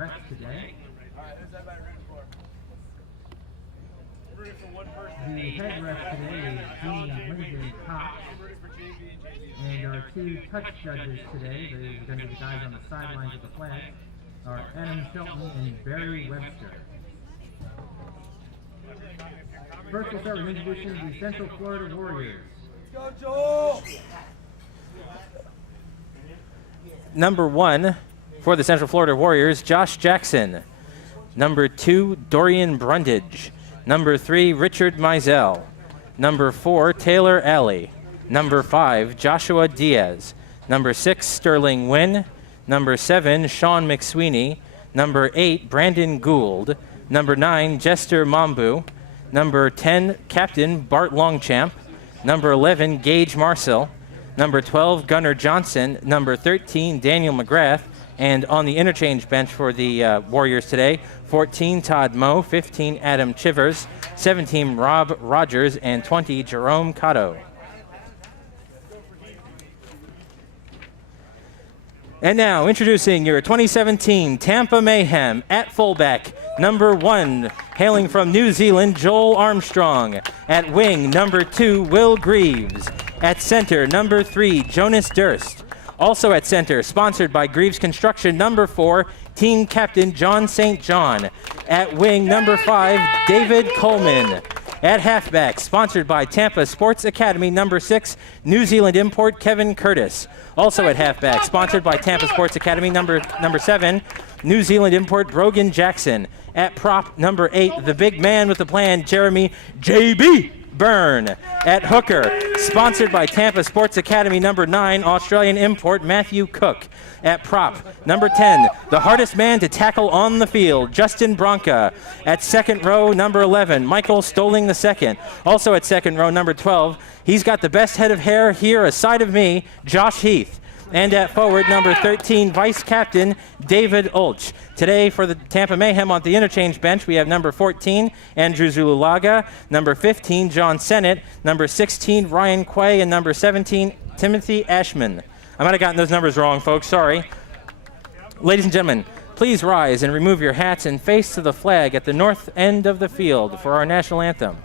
reps today. The head ref today is Dean Lyndon Cox. And our two touch judges today, they're going to be the guys on the sidelines of the flag, are Adam Shelton and Barry Webster. First, we'll start with introducing the Central Florida Warriors. Let's go, Joel! Number 1 for the Central Florida Warriors, Josh Jackson. Number 2, Dorian Brundage. Number 3, Richard Mizell. Number 4, Taylor Alley. Number 5, Joshua Diaz. Number 6, Sterling Wynn. Number 7, Sean McSweeney. Number 8, Brandon Gould. Number 9, Jester Mambu. Number 10, Captain Bart Longchamp. Number 11, Gage Marcel. Number 12, Gunnar Johnson. Number 13, Daniel McGrath. And on the interchange bench for the Warriors today, 14, Todd Moe. 15, Adam Chivers. 17, Rob Rogers. And 20, Jerome Cotto. And now, introducing your 2017 Tampa Mayhem at fullback, number 1, hailing from New Zealand, Joel Armstrong. At wing, number 2, Will Greaves. At center, number 3, Jonas Durst. Also at center, sponsored by Greaves Construction, number 4, team captain John St. John. At wing, number 5, David Coleman. At halfback, sponsored by Tampa Sports Academy, number 6, New Zealand import Kevin Curtis. Also at halfback, sponsored by Tampa Sports Academy, number 7, New Zealand import Brogan Jackson. At prop, number 8, the big man with the plan, Jeremy J.B. Byrne. At hooker, sponsored by Tampa Sports Academy, number 9, Australian import Matthew Cook. At prop, number 10, the hardest man to tackle on the field, Justin Bronca. At second row, number 11, Michael Stoling II. Also at second row, number 12, he's got the best head of hair here aside of me, Josh Heath. And at forward, number 13, vice captain David Ulch. Today for the Tampa Mayhem on the interchange bench, we have number 14, Andrew Zululaga, number 15, John Sennett, number 16, Ryan Quay, and number 17, Timothy Ashman. I might have gotten those numbers wrong, folks, sorry. Ladies and gentlemen, please rise and remove your hats and face to the flag at the north end of the field for our national anthem.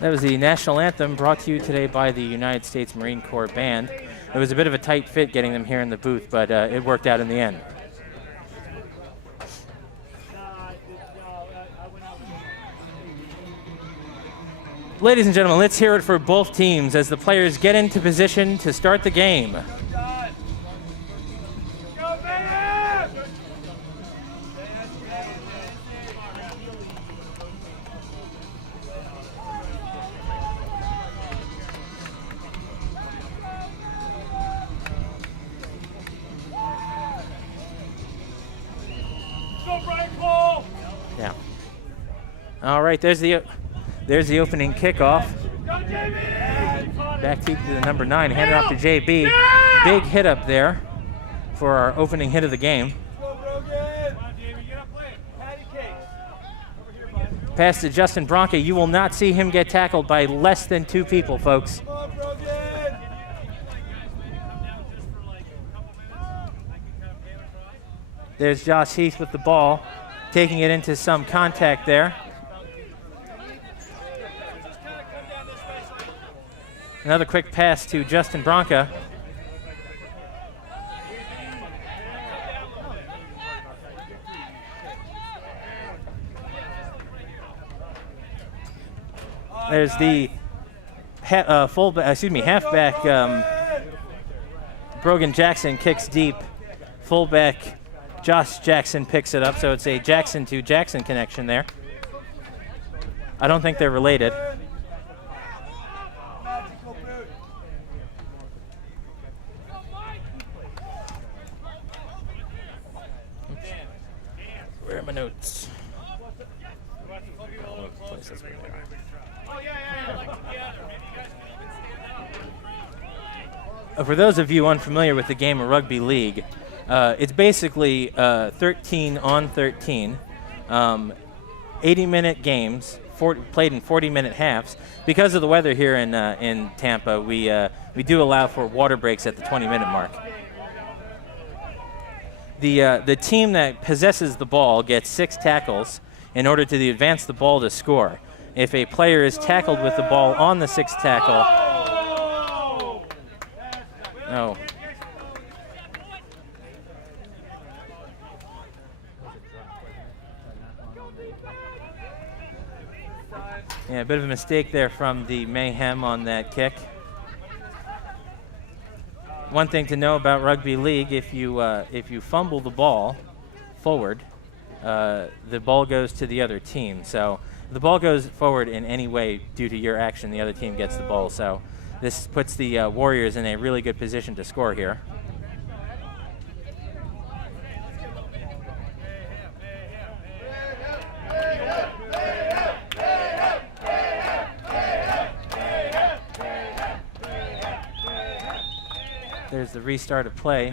That was the national anthem brought to you today by the United States Marine Corps Band. It was a bit of a tight fit getting them here in the booth, but it worked out in the end. Ladies and gentlemen, let's hear it for both teams as the players get into position to start the game. Yeah. All right, there's the opening kickoff. Back to the number 9, handed off to JB. Big hit up there for our opening hit of the game. Pass to Justin Bronca. You will not see him get tackled by less than 2 people, folks. There's Josh Heath with the ball, taking it into some contact there. Another quick pass to Justin Bronca. There's the halfback. Brogan Jackson kicks deep. Fullback Josh Jackson picks it up, so it's a Jackson to Jackson connection there. I don't think they're related. Oops. Where are my notes? For those of you unfamiliar with the game of rugby league, it's basically 13 on 13, 80-minute games played in 40-minute halves. Because of the weather here in Tampa, we do allow for water breaks at the 20-minute mark. The team that possesses the ball gets 6 tackles in order to advance the ball to score. If a player is tackled with the ball on the 6th tackle, no. Yeah, a bit of a mistake there from the Mayhem on that kick. One thing to know about rugby league: if you fumble the ball forward, the ball goes to the other team. So if the ball goes forward in any way due to your action, the other team gets the ball. So this puts the Warriors in a really good position to score here. There's the restart of play.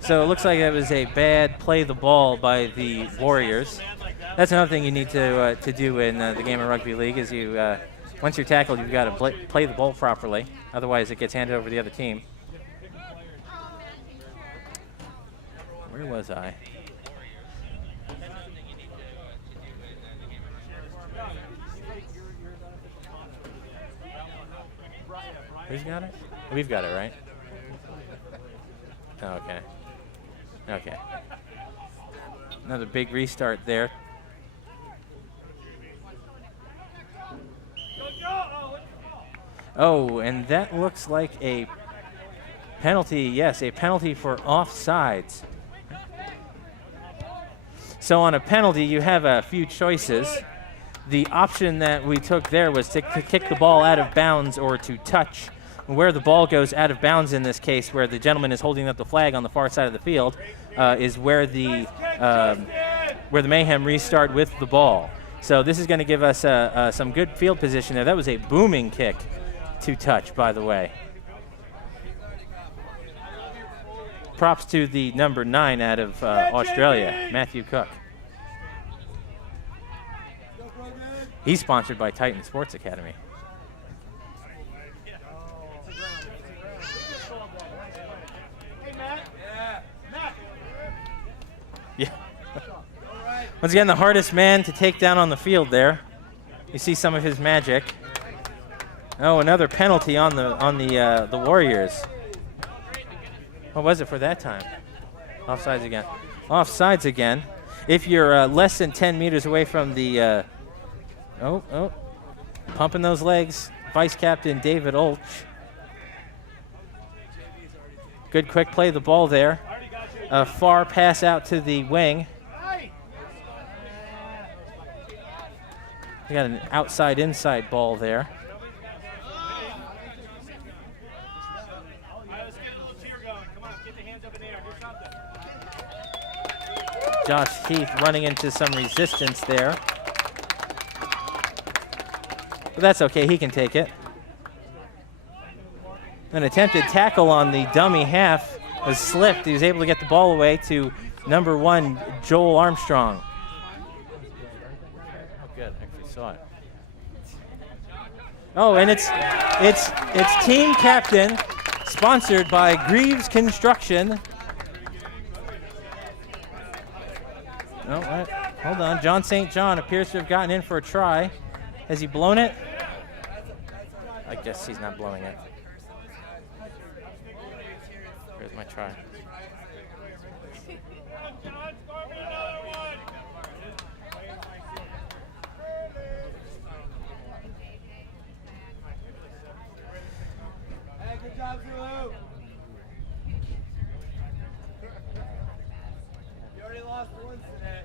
So it looks like it was a bad play the ball by the Warriors. That's another thing you need to do in the game of rugby league is once you're tackled, you've got to play the ball properly. Otherwise, it gets handed over to the other team. Where was I? Who's got it? We've got it, right? Oh, okay. Okay. Another big restart there. Oh, and that looks like a penalty. Yes, a penalty for offsides. So on a penalty, you have a few choices. The option that we took there was to kick the ball out of bounds or to touch. Where the ball goes out of bounds in this case, where the gentleman is holding up the flag on the far side of the field, is where the Mayhem restart with the ball. So this is going to give us some good field position there. That was a booming kick to touch, by the way. Props to the number 9 out of Australia, Matthew Cook. He's sponsored by Titan Sports Academy. Yeah. Once again, the hardest man to take down on the field there. You see some of his magic. Oh, another penalty on the Warriors. What was it for that time? Offsides again. Offsides again. If you're less than 10 meters away from the pumping those legs, Vice Captain David Olch. Good quick play, the ball there. A far pass out to the wing. We got an outside-inside ball there. Josh Heath running into some resistance there. But that's okay, he can take it. An attempted tackle on the dummy half was slipped. He was able to get the ball away to number 1, Joel Armstrong. Oh, good, I actually saw it. Oh, and it's team captain, sponsored by Greaves Construction. Oh, what? Hold on. John St. John appears to have gotten in for a try. Has he blown it? I guess he's not blowing it. Where's my try? Hey, good job, Zulu. You already lost once today.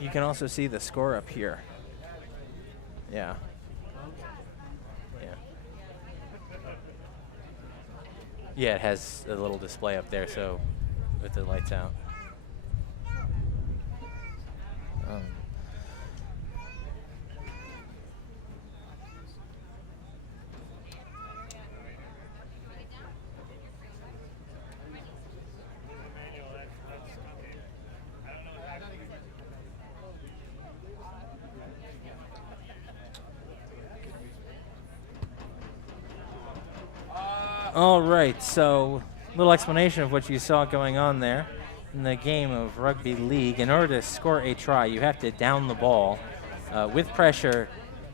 You can also see the score up here. Yeah. Yeah. Yeah, it has a little display up there, so with the lights out. All right, so a little explanation of what you saw going on there in the game of Rugby League. In order to score a try, you have to down the ball with pressure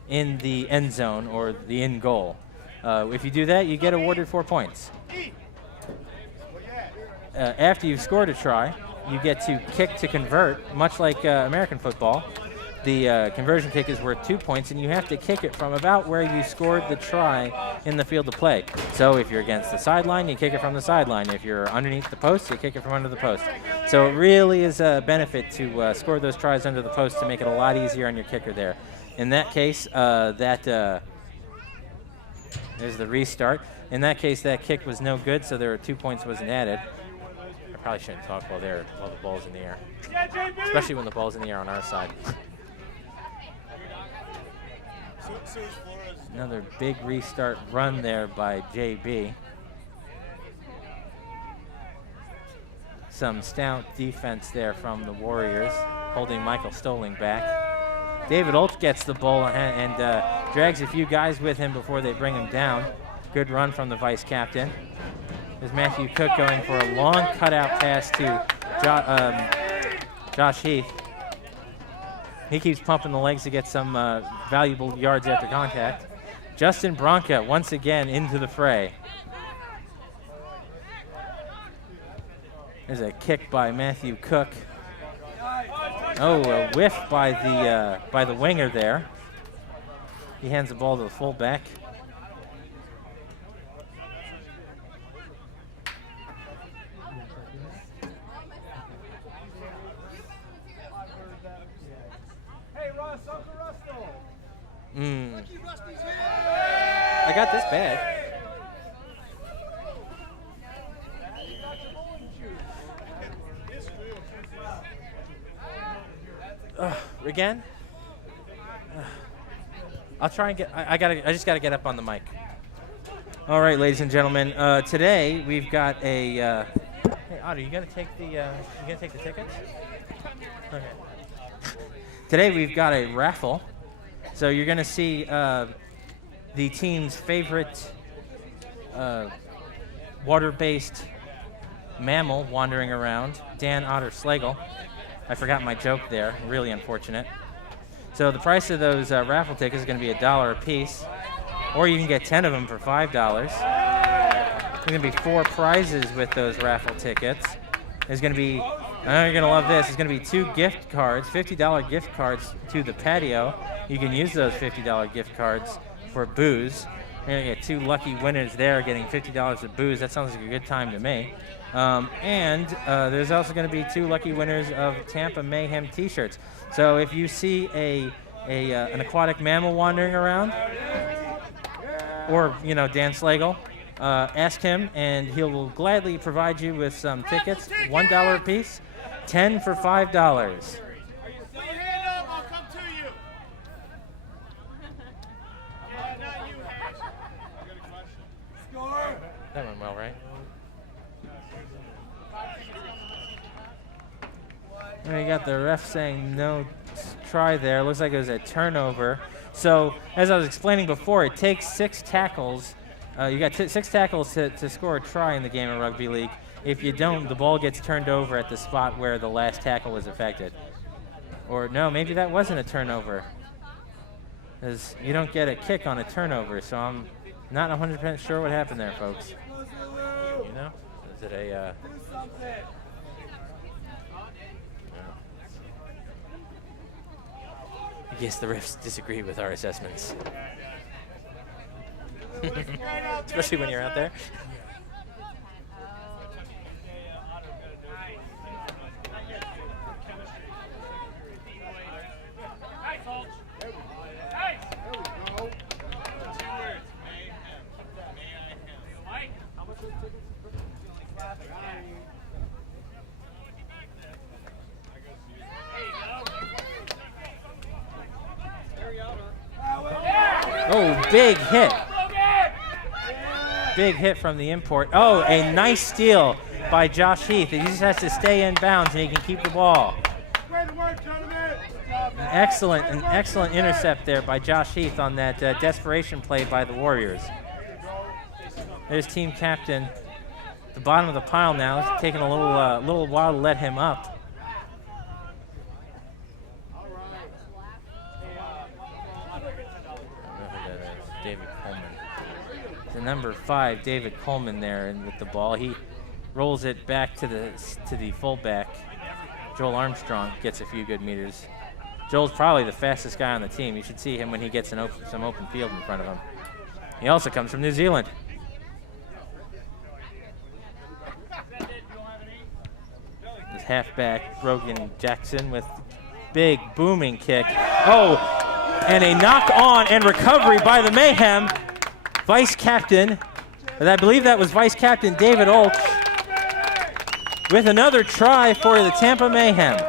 in the end zone or the in goal. If you do that, you get awarded 4 points. After you've scored a try, you get to kick to convert, much like American football. The conversion kick is worth 2 points, and you have to kick it from about where you scored the try in the field of play. So if you're against the sideline, you kick it from the sideline. If you're underneath the post, you kick it from under the post. So it really is a benefit to score those tries under the post to make it a lot easier on your kicker there. In that case, there's the restart. In that case, that kick was no good, so there were 2 points wasn't added. I probably shouldn't talk while the ball's in the air, especially when the ball's in the air on our side. Another big restart run there by JB. Some stout defense there from the Warriors, holding Michael Stoling back. David Olch gets the ball and drags a few guys with him before they bring him down. Good run from the vice captain. There's Matthew Cook going for a long cutout pass to Josh Heath. He keeps pumping the legs to get some valuable yards after contact. Justin Bronca once again into the fray. There's a kick by Matthew Cook. Oh, a whiff by the winger there. He hands the ball to the fullback. I got this bad. Again? I'll try and get. I just gotta get up on the mic. All right, ladies and gentlemen. Today we've got a. Hey, Otto, you gonna take the tickets? Okay. Today we've got a raffle. So you're going to see the team's favorite water-based mammal wandering around, Dan Otter Slagle. I forgot my joke there, really unfortunate. So the price of those raffle tickets is going to be $1 a piece, or you can get 10 of them for $5. There's going to be 4 prizes with those raffle tickets. There's going to be, I know you're going to love this, there's going to be 2 gift cards, $50 gift cards to the patio. You can use those $50 gift cards for booze. We're going to get 2 lucky winners there getting $50 of booze. That sounds like a good time to me. And there's also going to be 2 lucky winners of Tampa Mayhem t-shirts. So if you see an aquatic mammal wandering around, or, Dan Slagle, ask him, and he will gladly provide you with some tickets, $1 a piece, 10 for $5. That went well, right? And you got the ref saying no try there. Looks like it was a turnover. So, as I was explaining before, it takes 6 tackles. You got 6 tackles to score a try in the game of Rugby League. If you don't, the ball gets turned over at the spot where the last tackle was affected. Or no, maybe that wasn't a turnover. Because you don't get a kick on a turnover, so I'm not 100% sure what happened there, folks. Is it a... I guess the refs disagree with our assessments. Especially when you're out there. Oh, big hit. Big hit from the import. Oh, a nice steal by Josh Heath. He just has to stay in bounds and he can keep the ball. An excellent intercept there by Josh Heath on that desperation play by the Warriors. There's team captain at the bottom of the pile now. It's taking a little while to let him up. David Coleman. The number 5, David Coleman there, and with the ball, he rolls it back to the fullback. Joel Armstrong gets a few good meters. Joel's probably the fastest guy on the team. You should see him when he gets some open field in front of him. He also comes from New Zealand. This halfback, Brogan Jackson, with big booming kick. Oh, and a knock on and recovery by the Mayhem. Vice captain, but I believe that was Vice Captain David Olch, with another try for the Tampa Mayhem.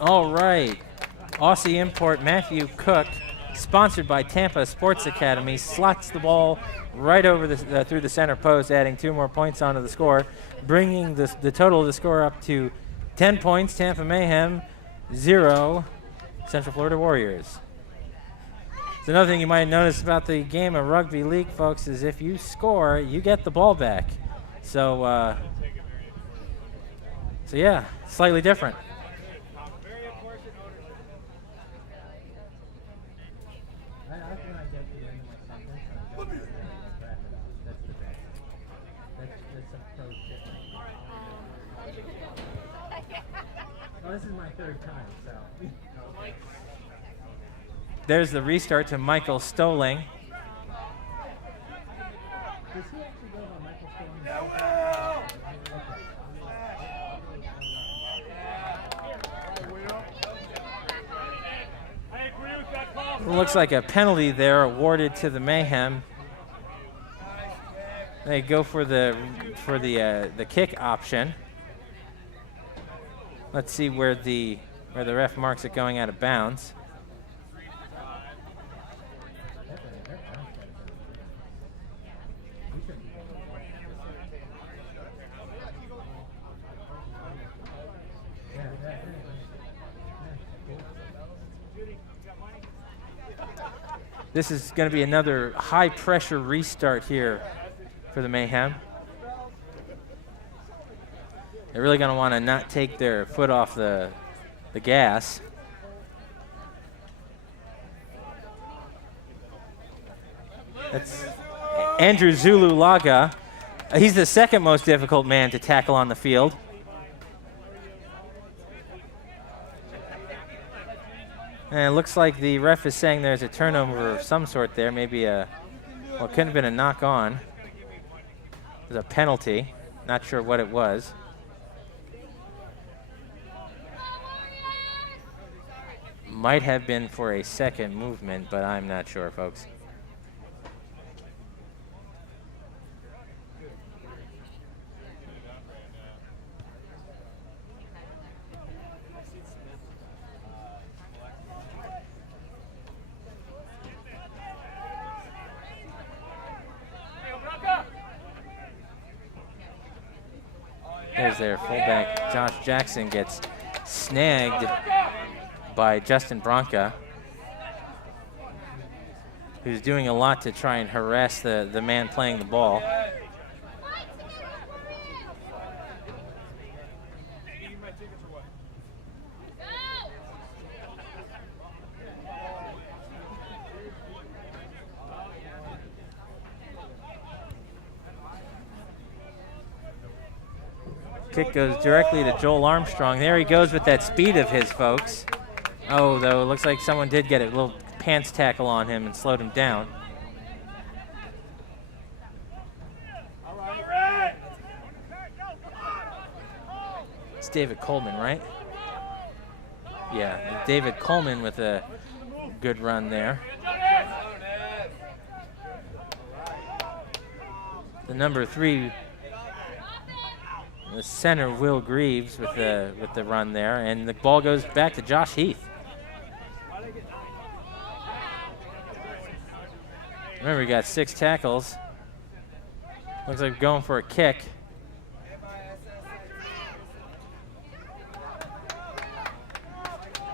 All right, Aussie import Matthew Cook, sponsored by Tampa Sports Academy, slots the ball right over through the center post, adding 2 more points onto the score, bringing the total of the score up to 10 points. Tampa Mayhem, 0 Central Florida Warriors. So another thing you might notice about the game of Rugby League, folks, is if you score, you get the ball back. So yeah, slightly different. This is my 3rd time, so. There's the restart to Michael Stoling. Does he actually go by Michael Stoling? Looks like a penalty there awarded to the Mayhem. They go for the kick option. Let's see where the ref marks it going out of bounds. This is going to be another high-pressure restart here for the Mayhem. They're really going to want to not take their foot off the gas. That's Andrew Zulu Laga. He's the second most difficult man to tackle on the field. And it looks like the ref is saying there's a turnover of some sort there. Maybe well, it couldn't have been a knock-on. It was a penalty. Not sure what it was. Might have been for a second movement, but I'm not sure, folks. There's their fullback, Josh Jackson, gets snagged by Justin Bronca, who's doing a lot to try and harass the man playing the ball. Kick goes directly to Joel Armstrong. There he goes with that speed of his, folks. Oh, though, it looks like someone did get a little pants tackle on him and slowed him down. It's David Coleman, right? Yeah, David Coleman with a good run there. The number 3, the center, Will Greaves, with the run there, and the ball goes back to Josh Heath. Remember, he got 6 tackles. Looks like going for a kick.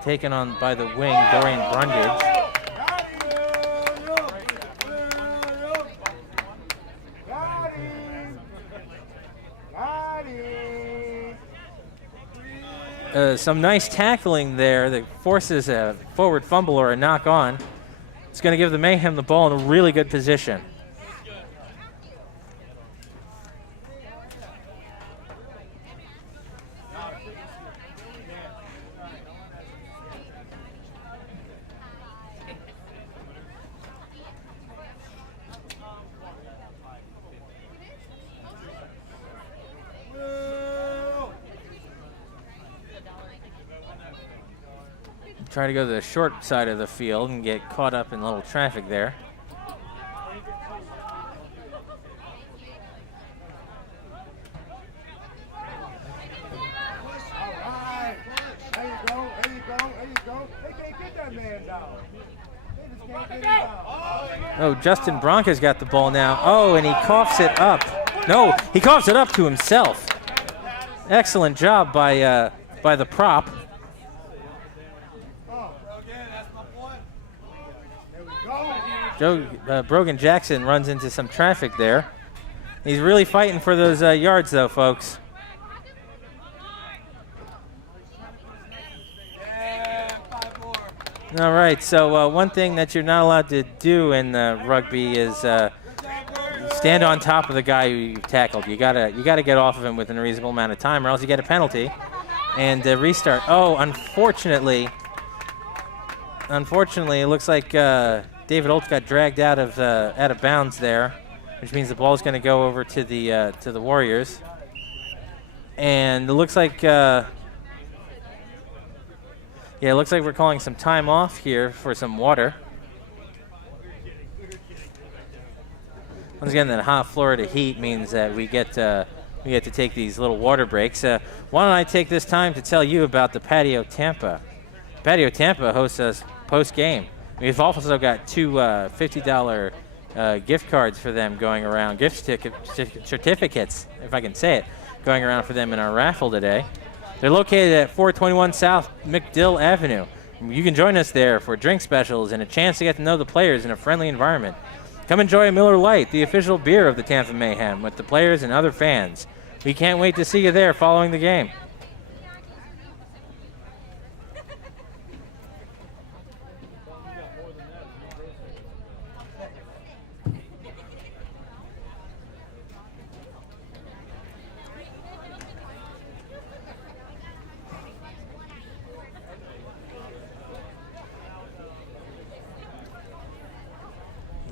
Taken on by the wing, Dorian Brundage. Some nice tackling there that forces a forward fumble or a knock on. It's going to give the Mayhem the ball in a really good position. Try to go to the short side of the field and get caught up in a little traffic there. Oh, Justin Bronca's got the ball now. Oh, and he coughs it up. No, he coughs it up to himself. Excellent job by the prop. Brogan Jackson runs into some traffic there. He's really fighting for those yards, though, folks. All right, so one thing that you're not allowed to do in rugby is stand on top of the guy who you tackled. You gotta get off of him within a reasonable amount of time, or else you get a penalty and restart. Oh, unfortunately, it looks like David Oltz got dragged out of bounds there, which means the ball is going to go over to the Warriors. And it looks like it looks like we're calling some time off here for some water. Once again, that hot Florida heat means that we get to take these little water breaks. Why don't I take this time to tell you about the Patio Tampa? Patio Tampa hosts us post-game. We've also got two $50 gift cards for them going around, gift certificates, if I can say it, going around for them in our raffle today. They're located at 421 South McDill Avenue. You can join us there for drink specials and a chance to get to know the players in a friendly environment. Come enjoy a Miller Lite, the official beer of the Tampa Mayhem, with the players and other fans. We can't wait to see you there following the game.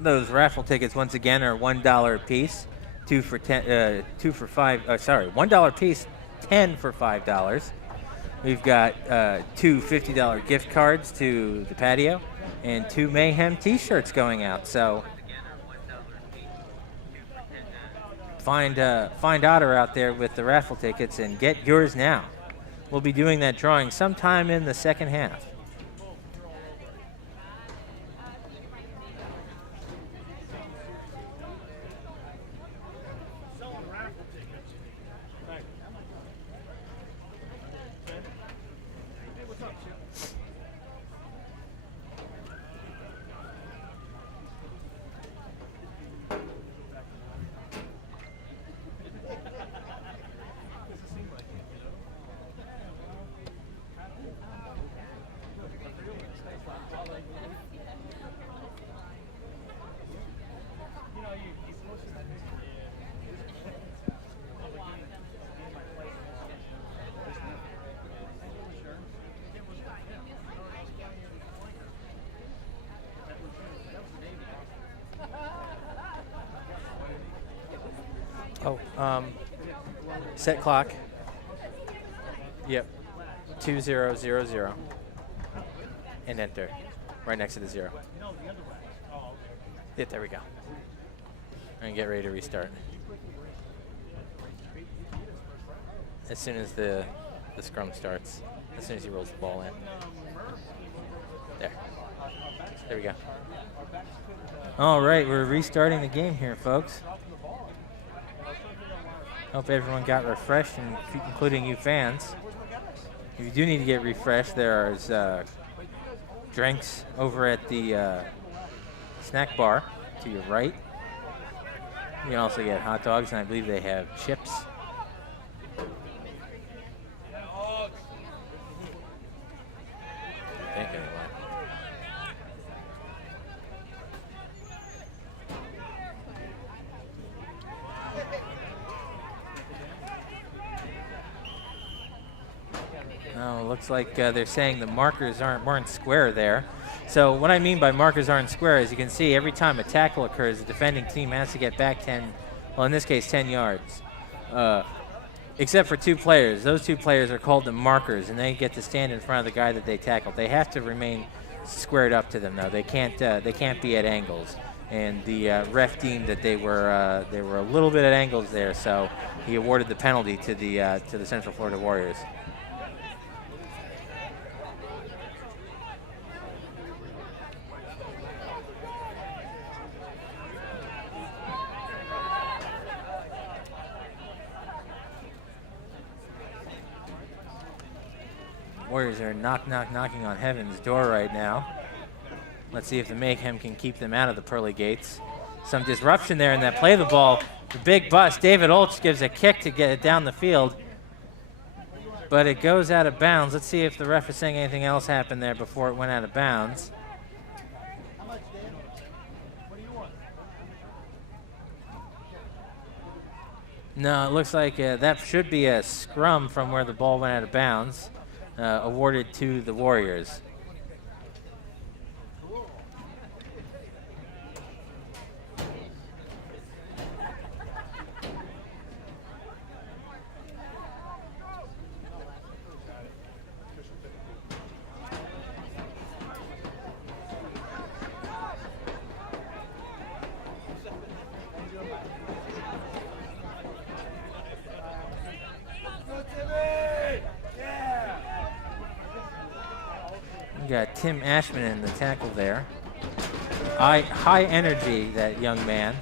Those raffle tickets once again are $1 a piece, $1 a piece, 10 for $5. We've got two $50 gift cards to the patio and two Mayhem t-shirts going out. So find Otter out there with the raffle tickets and get yours now. We'll be doing that drawing sometime in the second half. Set clock. Yep. 2000. And enter. Right next to the 0. Yep, there we go. And get ready to restart. As soon as the scrum starts. As soon as he rolls the ball in. There. There we go. All right, we're restarting the game here, folks. Hope everyone got refreshed, including you fans. If you do need to get refreshed, there is drinks over at the snack bar to your right. You can also get hot dogs, and I believe they have chips. I think anyway. Oh, looks like they're saying the markers weren't square there. So what I mean by markers aren't square is you can see every time a tackle occurs, the defending team has to get back 10, well in this case 10 yards. Except for two players. Those two players are called the markers, and they get to stand in front of the guy that they tackled. They have to remain squared up to them though. They can't be at angles. And the ref deemed that they were a little bit at angles there, so he awarded the penalty to the Central Florida Warriors. Warriors are knocking on heaven's door right now. Let's see if the Mayhem can keep them out of the pearly gates. Some disruption there in that play of the ball. The big bust. David Olch gives a kick to get it down the field, but it goes out of bounds. Let's see if the ref is saying anything else happened there before it went out of bounds. No, it looks like that should be a scrum from where the ball went out of bounds. Awarded to the Warriors. We got Tim Ashman in the tackle there. High energy, that young man.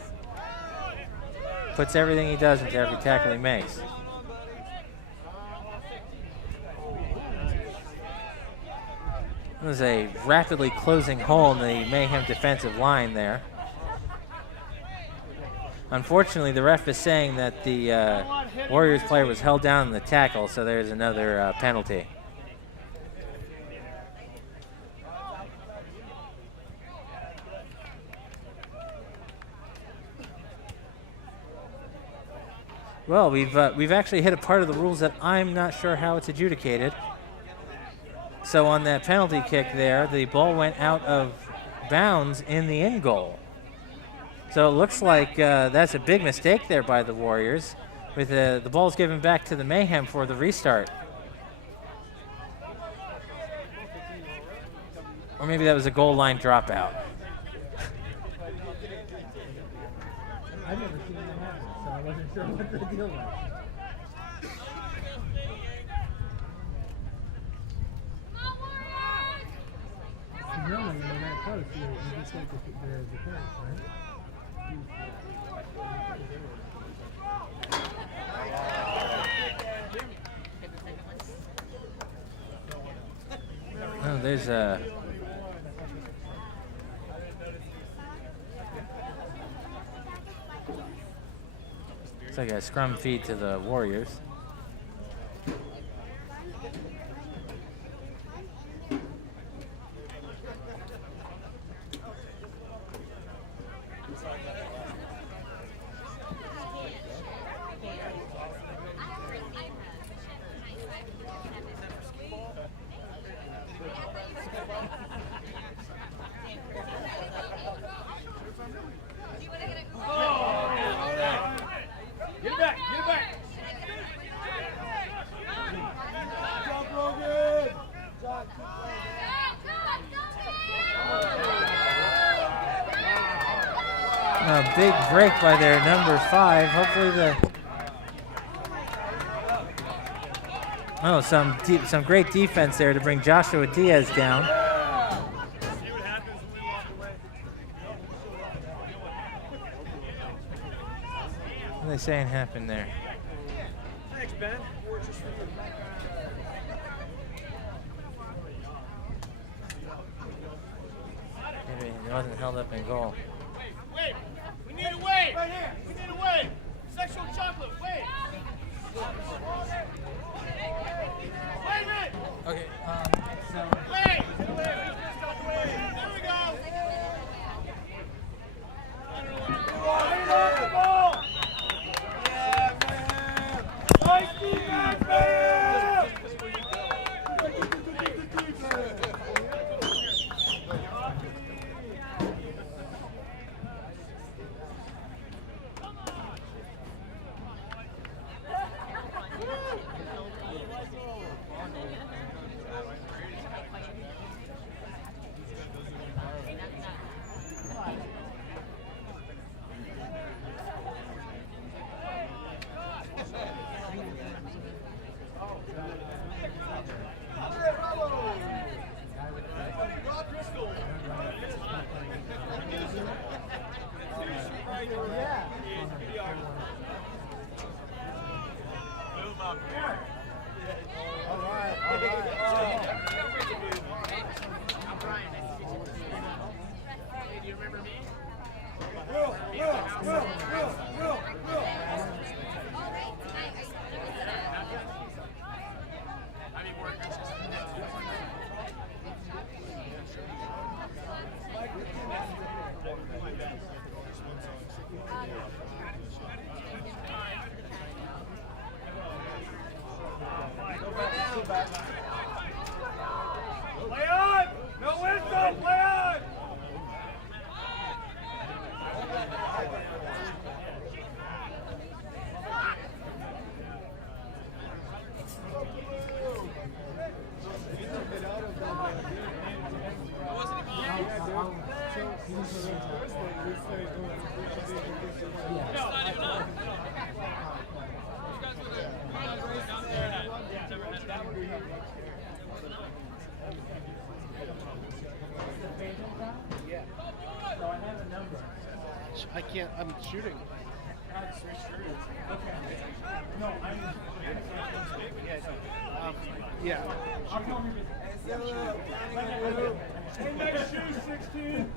Puts everything he does into every tackle he makes. There's a rapidly closing hole in the Mayhem defensive line there. Unfortunately, the ref is saying that the Warriors player was held down in the tackle, so there's another penalty. Well, we've actually hit a part of the rules that I'm not sure how it's adjudicated. So on that penalty kick there, the ball went out of bounds in the end goal. So it looks like that's a big mistake there by the Warriors, with the ball's given back to the Mayhem for the restart. Or maybe that was a goal line dropout. I've never seen that happen, so I wasn't sure what the deal was. Normally, when they're that close, you just take the defense, right? Oh, there's a... It's like a scrum feed to the Warriors. A big break by their number 5. Hopefully some great defense there to bring Joshua Diaz down. What are they saying happened there? Thanks, Ben. Maybe it wasn't held up in goal. Wait! We need a wait! Right here! We need a wait! Sexual chocolate, wait! Wait a minute! Okay, so... Wait! There we go! Yeah, man! Nice defense, man! Play on! No wisdom! Play on! Yeah. So I have a number. I can't. I'm shooting. Okay. No, I'm. Yeah. I'll call you. Hey, nice shoes, 16.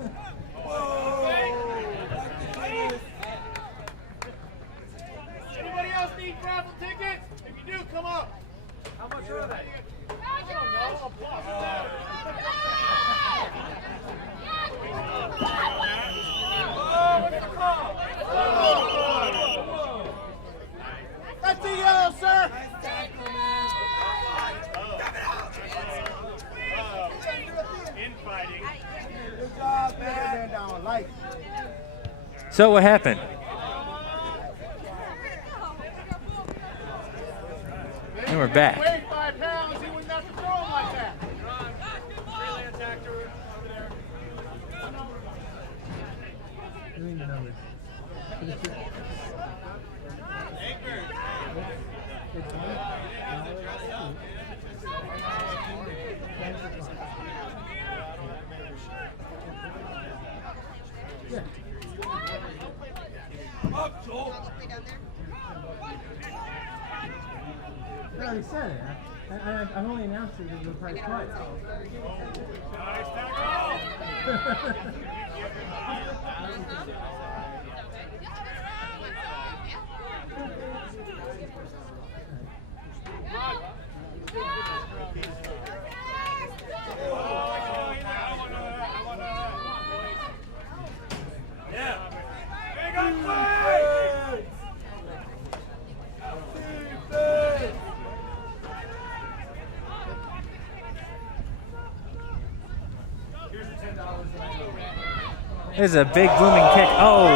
Anybody else need Raffle tickets? If you do, come up. How much are they? I don't know. A plus. Oh, what's the call? That's the yellow, sir. Infighting. Good job, man. So what happened? And we're back. Weigh 5 pounds, he wouldn't have to throw him like that. Give me the numbers. Up, Joel. I already said it. I've only announced it the price twice. There's a big blooming kick. Oh,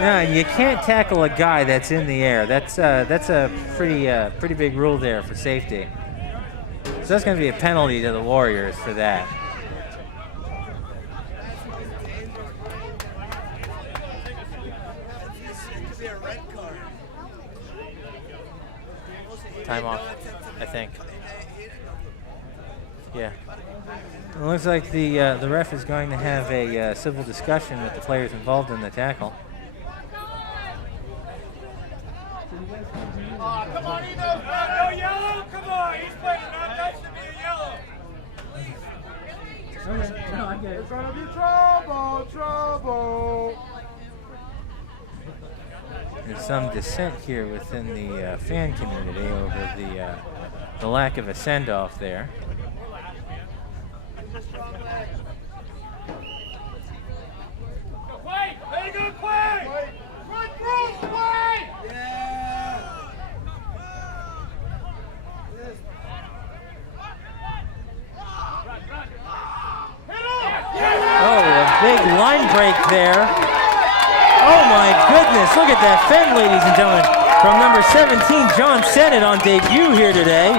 no, you can't tackle a guy that's in the air. That's a pretty big rule there for safety. So that's going to be a penalty to the Warriors for that. Time off, I think. Yeah. It looks like the ref is going to have a civil discussion with the players involved in the tackle. Come on, he knows no yellow. Come on, he's playing not that should be a yellow. Okay, no, I get it. It's gonna be trouble, trouble. There's some dissent here within the fan community over the lack of a send-off there. Play! Very good play! Run through, play! Yeah! Oh, a big line break there. Oh my goodness, look at that fend, ladies and gentlemen. From number 17, John Sennett on debut here today.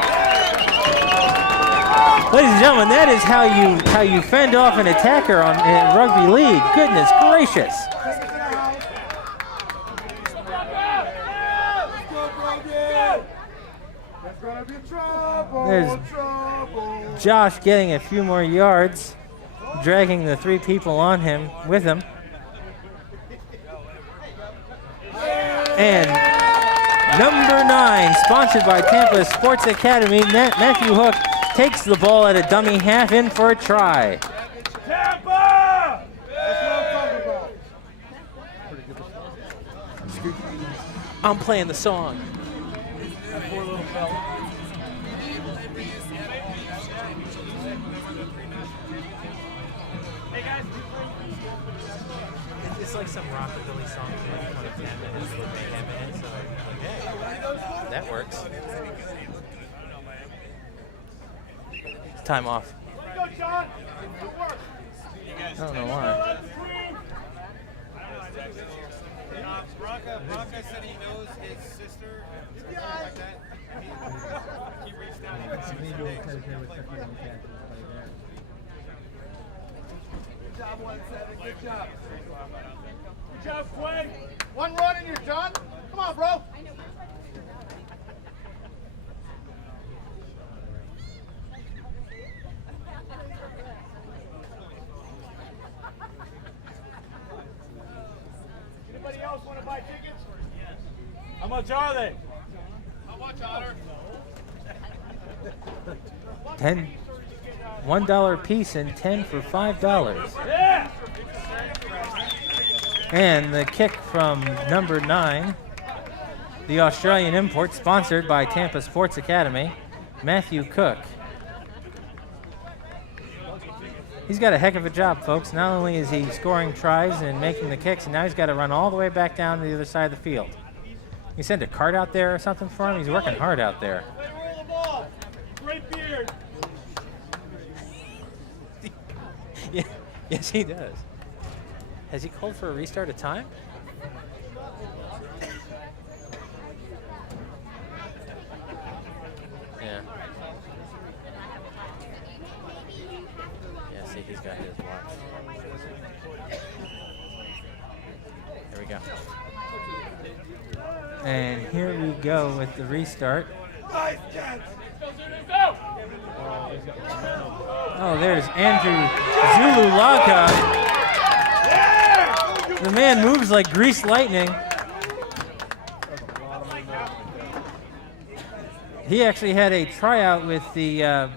Ladies and gentlemen, that is how you fend off an attacker in rugby league. Goodness gracious. There's Josh getting a few more yards, dragging the 3 people on him with him. And number 9, sponsored by Tampa Sports Academy, Matthew Hook takes the ball at a dummy half in for a try. Tampa! I'm playing the song. It's like some rockabilly song making fun of Tampa and the Mayhem in it, so okay, that works. Time off. I don't know why. Bronca said he knows his sister. Something like that. He reached out. Good job, 1-7. Good job. Good job, Quinn. 1 run and you're done. Come on, bro. buy tickets? How much are they? How much, Otter? $1 a piece and 10 for $5. Yeah! And the kick from number 9, the Australian import, sponsored by Tampa Sports Academy, Matthew Cook. He's got a heck of a job, folks. Not only is he scoring tries and making the kicks, and now he's got to run all the way back down to the other side of the field. You sent a cart out there or something for him? He's working hard out there. Hey, roll the ball. Great beard. Yeah, yes, he does. Has he called for a restart of time? Yeah. Yeah, see, he's got his watch. There we go. And here we go with the restart. Oh, there's Andrew Zululaka. The man moves like greased lightning. He actually had a tryout with the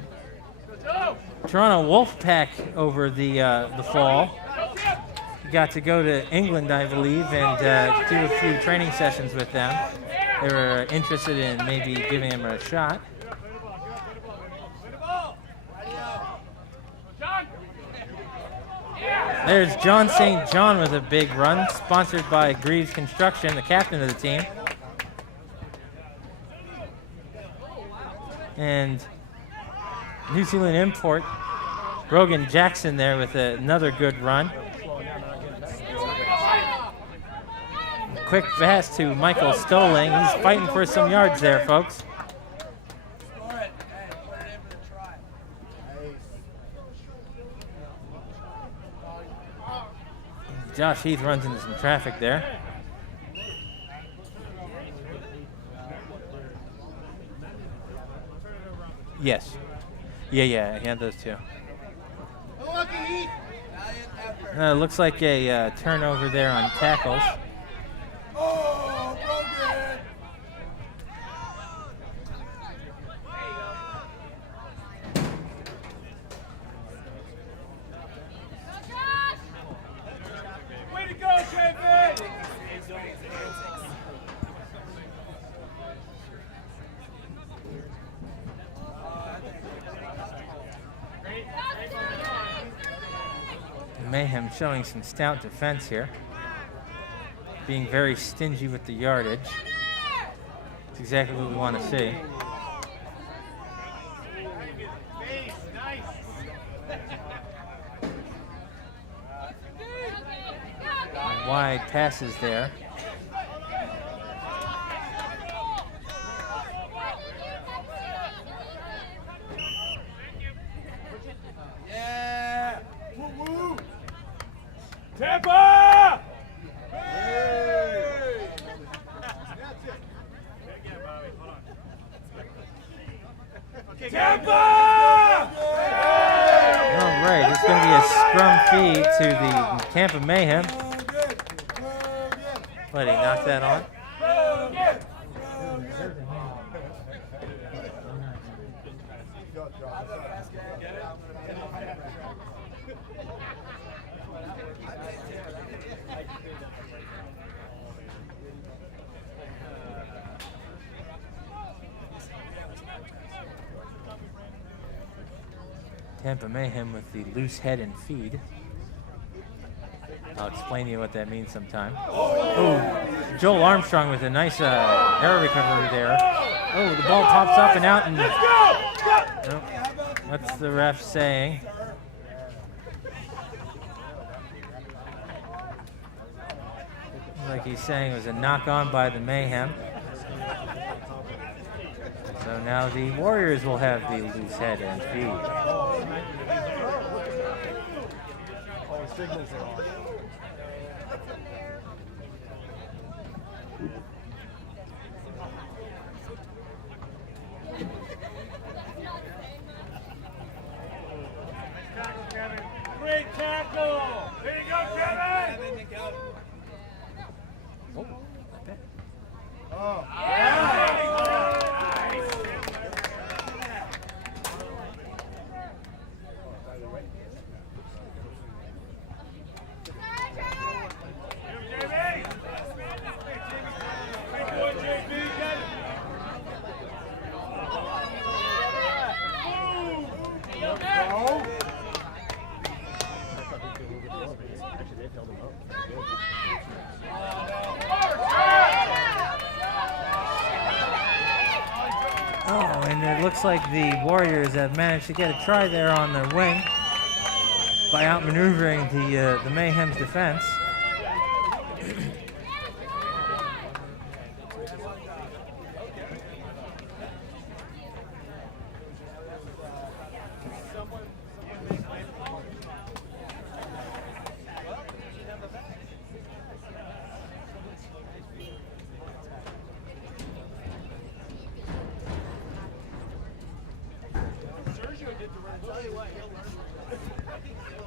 Toronto Wolfpack over the fall. He got to go to England, I believe, and do a few training sessions with them. They were interested in maybe giving him a shot. There's John St. John with a big run, sponsored by Greaves Construction, the captain of the team. And New Zealand import, Brogan Jackson there with another good run. Quick pass to Michael Stoling. He's fighting for some yards there, folks. Josh Heath runs into some traffic there. Yes. Yeah, he had those two. Looks like a turnover there on tackles. Way to go, JP! Mayhem showing some stout defense here. Being very stingy with the yardage. That's exactly what we want to see. Wide passes there. Yeah! Woo-woo! Tampa! Hey! Tampa! All right, it's going to be a scrum feed to the Tampa Mayhem. What, he knocked that on? Tampa Mayhem with the loose head and feed. I'll explain to you what that means sometime. Oh, Joel Armstrong with a nice error recovery there. Oh, the ball pops up and out. And oh, what's the ref saying? Like he's saying it was a knock on by the Mayhem. So now the Warriors will have the loose head and feed. Signals are on. Great tackle! There you go, Kevin! Oh. looks like the Warriors have managed to get a try there on their wing by outmaneuvering the Mayhem's defense.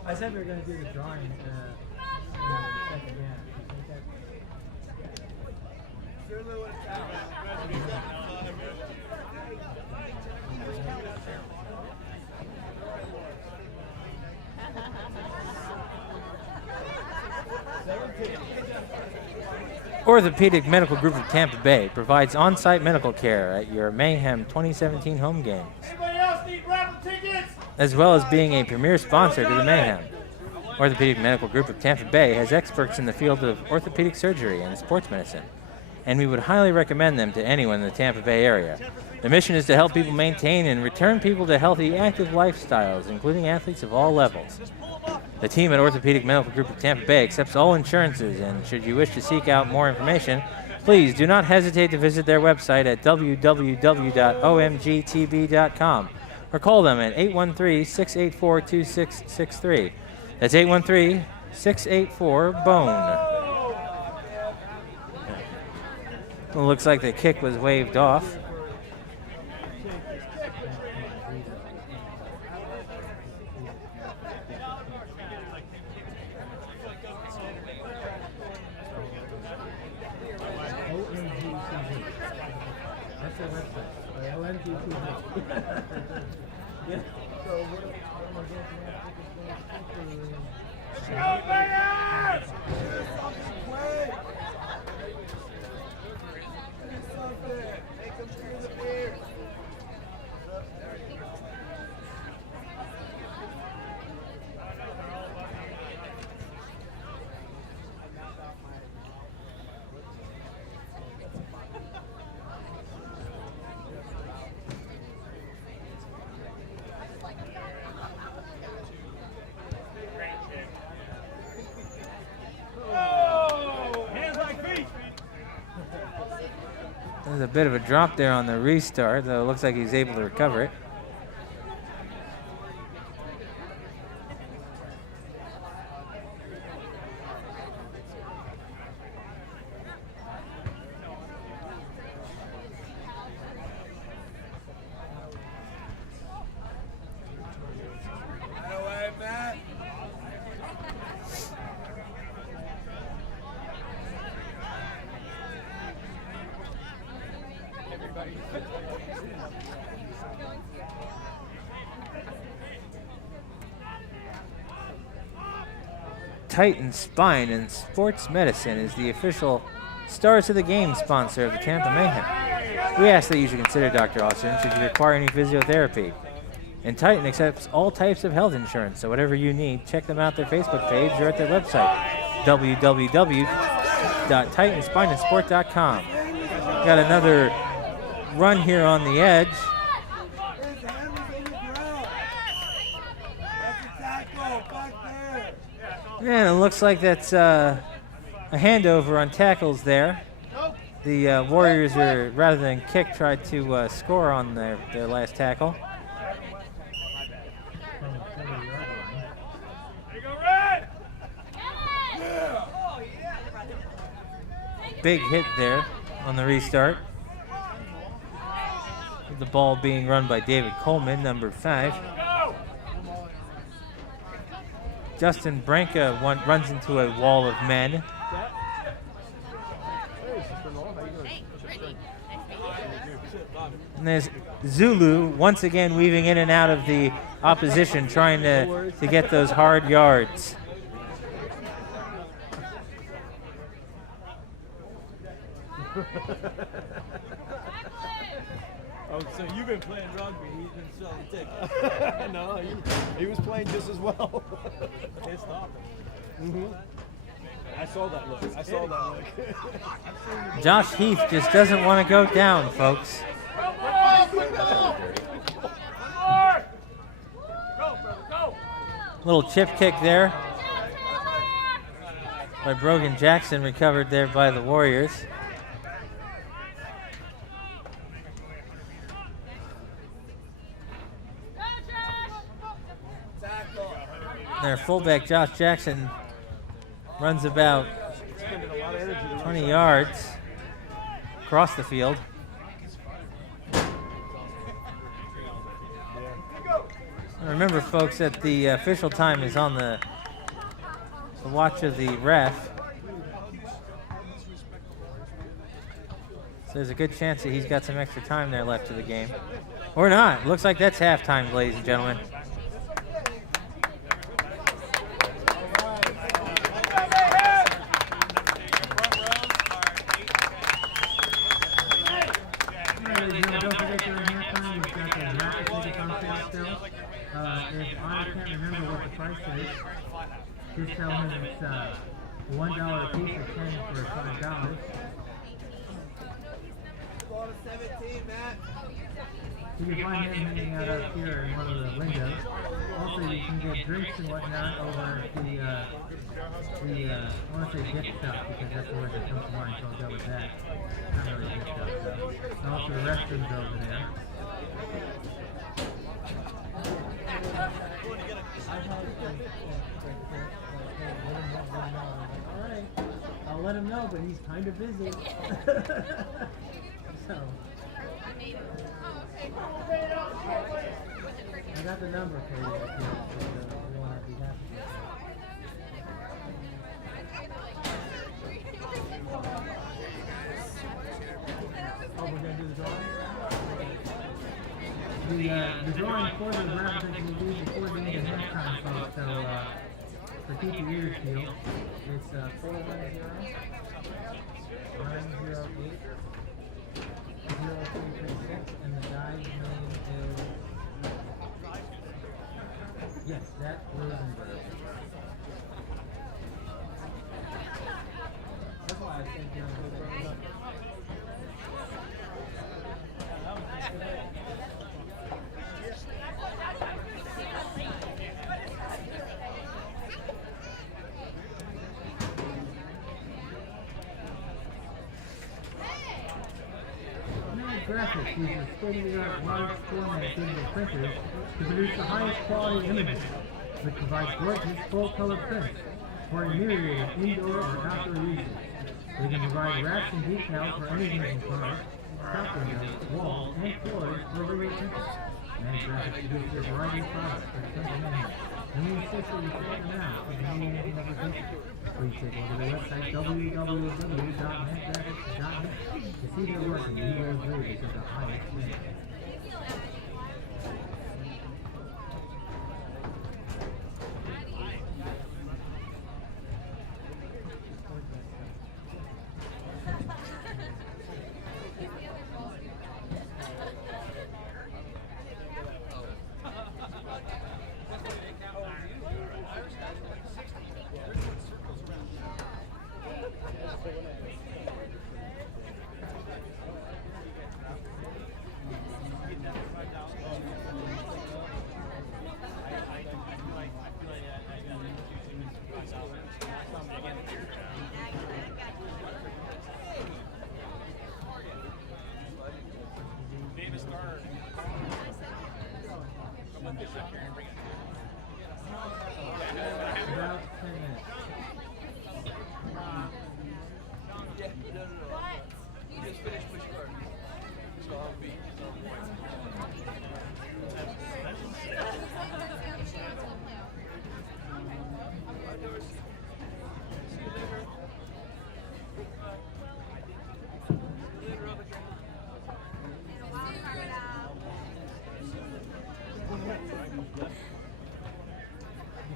I said we were going to do the drawing in the second half. Do you think Orthopedic Medical Group of Tampa Bay provides on-site medical care at your Mayhem 2017 home games, Anybody else need raffle tickets? as well as being a premier sponsor to the Mayhem. Orthopedic Medical Group of Tampa Bay has experts in the field of orthopedic surgery and sports medicine, and we would highly recommend them to anyone in the Tampa Bay area. The mission is to help people maintain and return people to healthy, active lifestyles, including athletes of all levels. The team at Orthopedic Medical Group of Tampa Bay accepts all insurances, and should you wish to seek out more information, please do not hesitate to visit their website at www.omgtb.com or call them at 813-684-2663. That's 813-684-BONE. It looks like the kick was waved off. That's their website. OMGTV. Yeah. So what Go, Mayhem! Make them screw the beer. There's a bit of a drop there on the restart, though it looks like he's able to recover it. Titan Spine and Sports Medicine is the official Stars of the Game sponsor of the Tampa Mayhem. We ask that you should consider Dr. Austin should you require any physiotherapy. And Titan accepts all types of health insurance, so whatever you need, check them out at their Facebook page or at their website, www.titanspineandsport.com. Got another run here on the edge. And it looks like that's a handover on tackles there. The Warriors, are, rather than kick, tried to score on their last tackle. Big hit there on the restart. The ball being run by David Coleman, number 5. Justin Branca runs into a wall of men. And there's Zulu once again weaving in and out of the opposition, trying to get those hard yards. Oh, so you've been playing rugby, he's been selling tickets. No, he was playing just as well. It's stopping. Mm-hmm. I saw that look. I saw that look. Josh Heath just doesn't want to go down, folks. Come on, quick ball! Little chip kick there by Brogan Jackson, recovered there by the Warriors. Their fullback, Josh Jackson, runs about 20 yards across the field. Remember, folks, that the official time is on the watch of the ref. So there's a good chance that he's got some extra time there left to the game. Or not. Looks like that's halftime, ladies and gentlemen. Just tell him it's $1 a piece or 10 for $5. You can find him hanging out up here in one of the windows. Also, you can get drinks and whatnot over at I want to say gift shop because that's the word that comes to mind, so I'll go with that. Not really gift shop, though. And also the restrooms over there. Alright, I'll let him know, but he's kind of busy. So, I got the number for you if you want to be happy. Oh, we're going to do the drawing? The drawing for the raffle that we'll do before the end of halftime, folks. So keep your ears peeled. It's 410-908-0336, and the guy's name is, yes, Zach Rosenberg. That's why I think you're going to go up. Graphics uses state-of-the-art large format digital printers to produce the highest quality images, which provides gorgeous full-color prints for a myriad of indoor or outdoor uses. They can provide wraps and decals for anything from cars, shop windows, walls, and floors over your printer. Mad Graphics gives you a variety of products for Temple Mayhem, and we insist that you check them out for the new and never future. Please take over the website www.madgraphics.net to see their work and you will agree this is the highest standard. About 10 minutes. Just finished push card. So I'll be.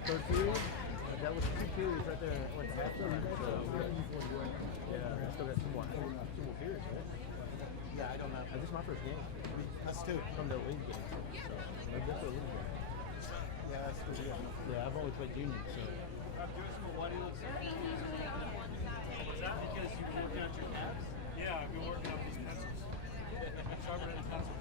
Third period? That was 2 periods right there. Like halftime. So, yeah, I still got 2 more. 2 more periods, right? Yeah, I don't know. This is my first game. That's 2 from the league game. So, maybe that's a league game. Yeah, that's good. Yeah, I've only played junior, so. Why do you look so? Was that because you were working out your calves? Yeah, I've been working out these pencils. Sharper than pencils.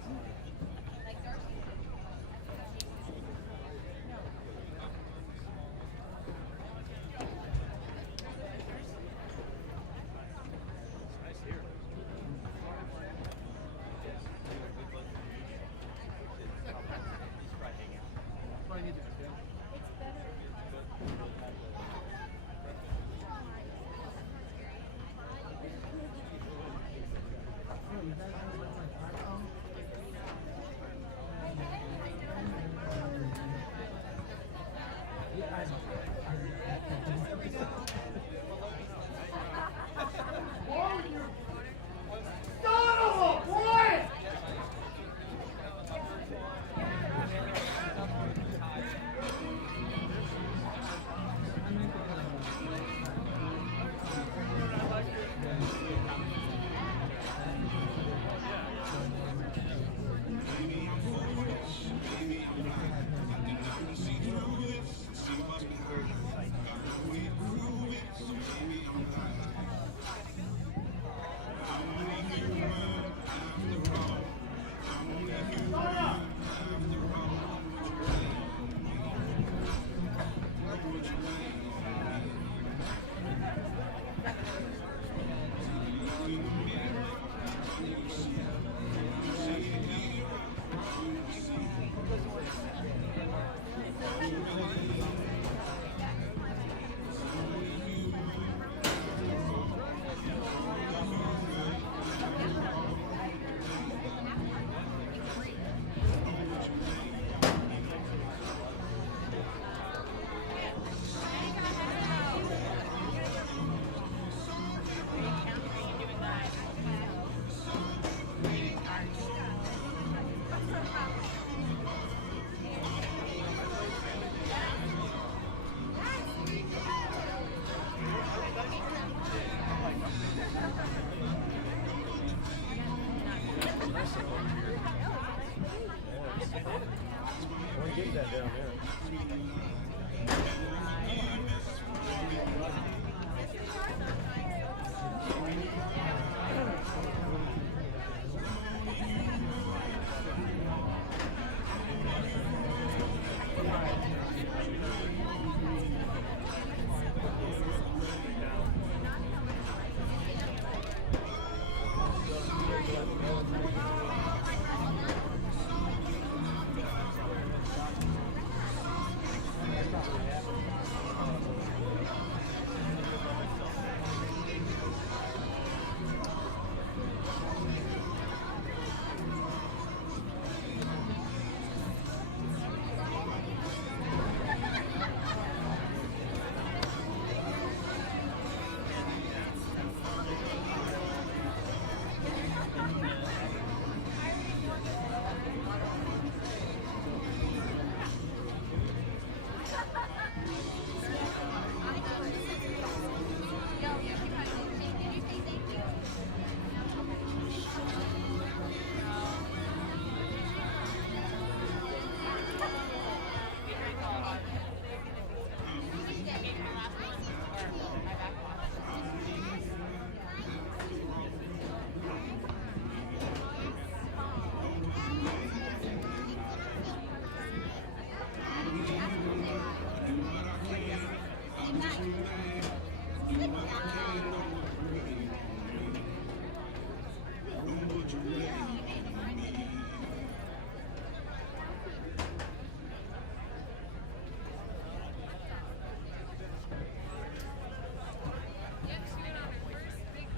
Get that down there.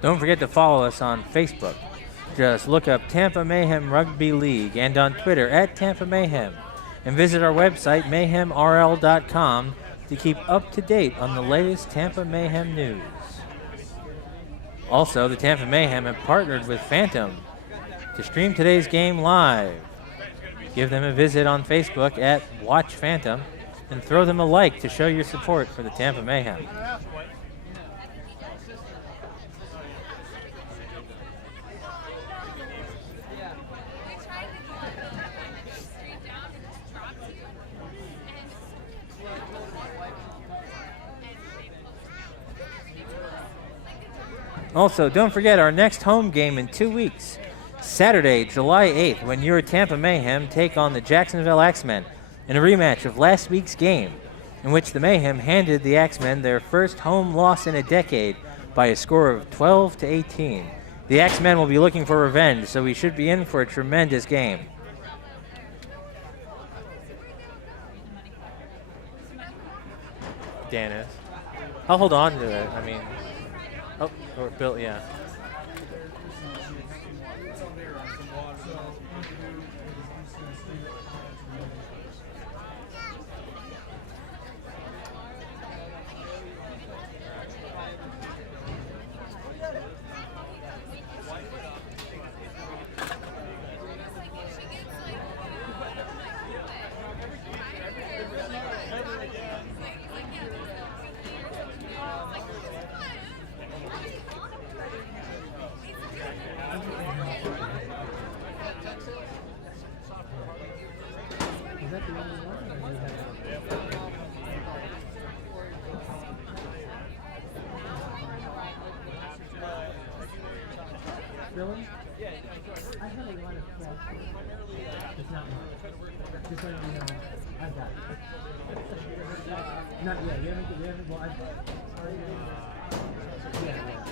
Don't forget to follow us on Facebook. Just look up Tampa Mayhem Rugby League and on Twitter at Tampa Mayhem. And visit our website, mayhemrl.com, to keep up to date on the latest Tampa Mayhem news. Also, the Tampa Mayhem have partnered with Phantom to stream today's game live. Give them a visit on Facebook at Watch Phantom and throw them a like to show your support for the Tampa Mayhem. Also, don't forget our next home game in 2 weeks. Saturday, July 8th, when your Tampa Mayhem take on the Jacksonville Axemen in a rematch of last week's game, in which the Mayhem handed the Axemen their first home loss in a decade by a score of 12-18. The Axemen will be looking for revenge, so we should be in for a tremendous game. Dan is. I'll hold on to it. I mean, oh, or Bill, yeah. Really? I have a lot of stuff. It's not much. Just so you know, I've got it. Not yet. We haven't, well, I've yeah.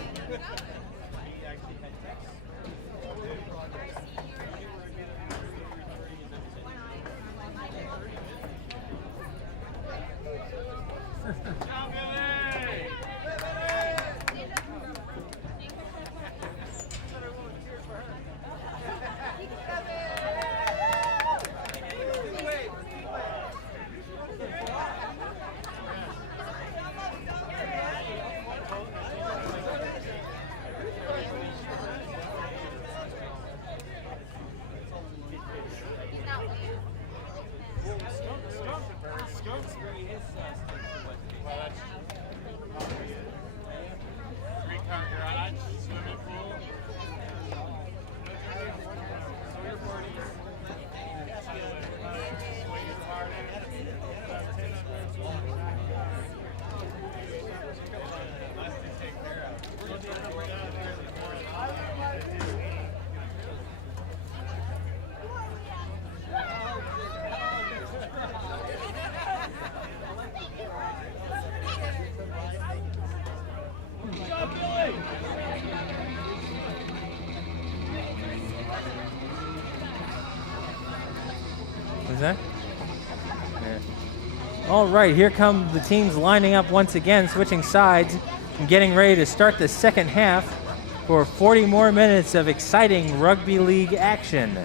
Is that? Yeah. All right, here come the teams lining up once again, switching sides and getting ready to start the second half for 40 more minutes of exciting rugby league action.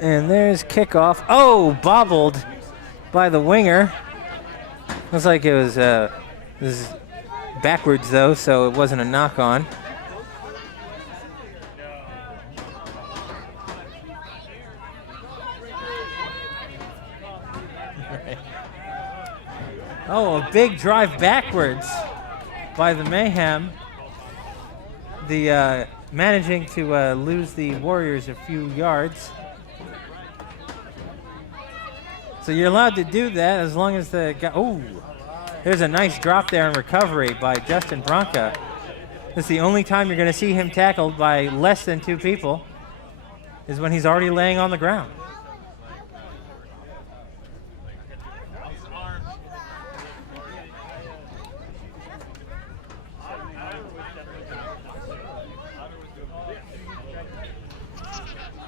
And there's kickoff. Oh, bobbled by the winger. Looks like it was backwards though, so it wasn't a knock on. Oh, a big drive backwards by the Mayhem. The managing to lose the Warriors a few yards. So you're allowed to do that as long as the guy. Oh, there's a nice drop there in recovery by Justin Branca. This is the only time you're going to see him tackled by less than two people, is when he's already laying on the ground.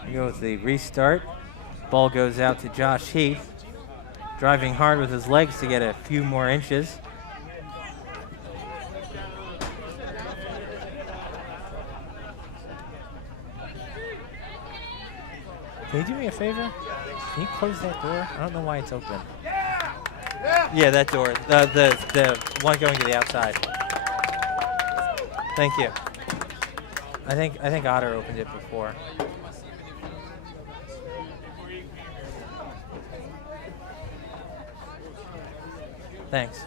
We go with the restart. Ball goes out to Josh Heath. Driving hard with his legs to get a few more inches. Can you do me a favor? Can you close that door? I don't know why it's open. Yeah, that door. The one going to the outside. Thank you. I think Otter opened it before. Thanks.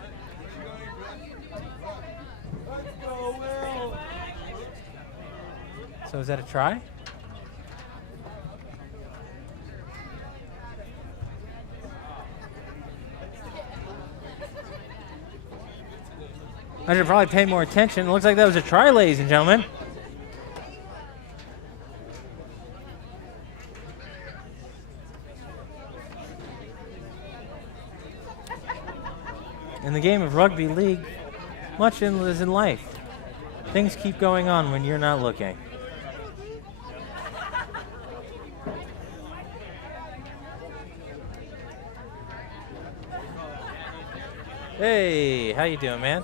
So is that a try? I should probably pay more attention. It looks like that was a try, ladies and gentlemen. In the game of rugby league, much as in life, things keep going on when you're not looking. Hey, how you doing, man?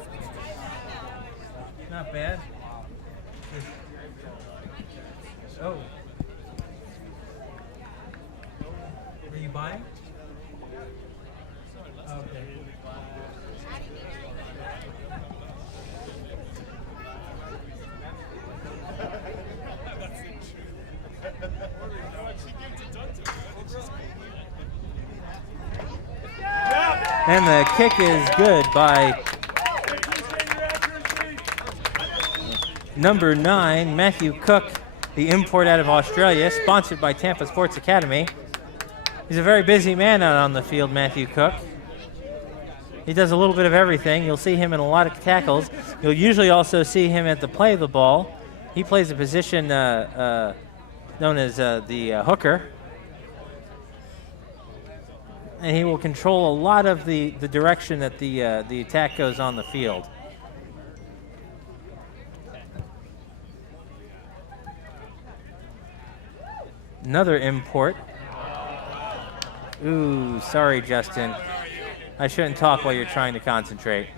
Not bad. Oh. Were you you buying? Okay. And the kick is good by number 9, Matthew Cook, the import out of Australia, sponsored by Tampa Sports Academy. He's a very busy man out on the field, Matthew Cook. He does a little bit of everything. You'll see him in a lot of tackles. You'll usually also see him at the play of the ball. He plays a position known as the hooker. And he will control a lot of the direction that the attack goes on the field. Another import. Ooh, sorry, Justin. I shouldn't talk while you're trying to concentrate.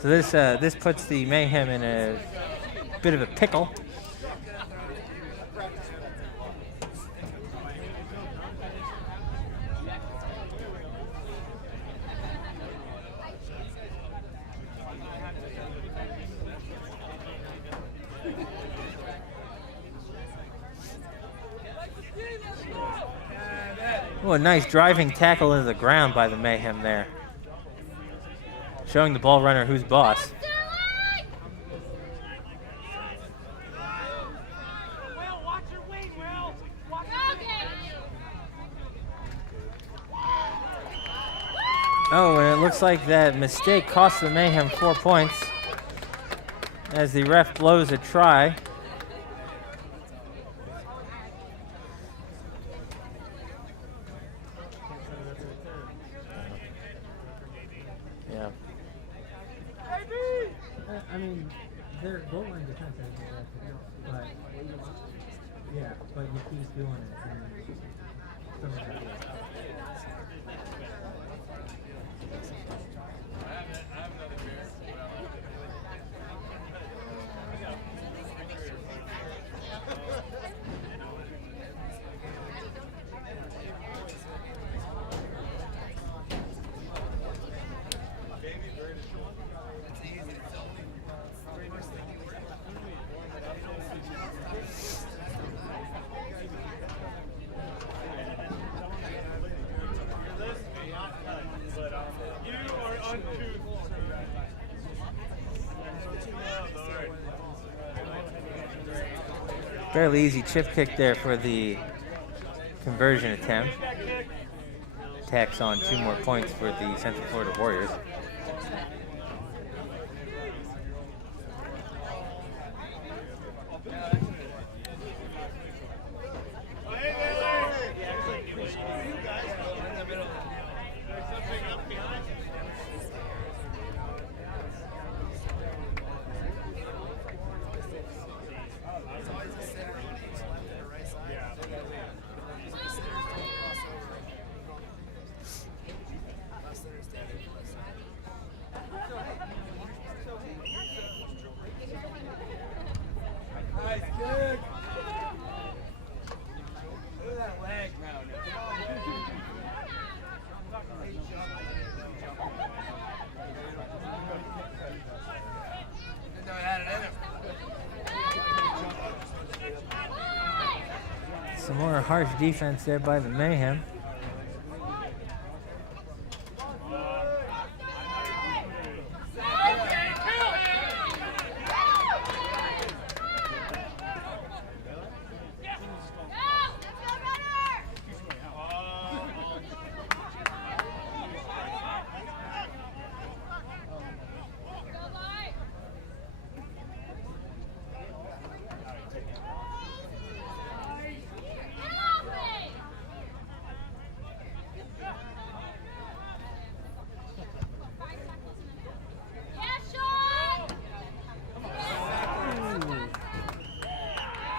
So this puts the Mayhem in a bit of a pickle. Oh, a nice driving tackle into the ground by the Mayhem there. Showing the ball runner who's boss. Oh, and it looks like that mistake cost the Mayhem 4 points as the ref blows a try. Yeah. I mean, their goal line defense has been bad, but yeah, but you keep doing it. And something like that. Fairly easy chip kick there for the conversion attempt. Tacks on 2 more points for the Central Florida Warriors. Some more harsh defense there by the Mayhem.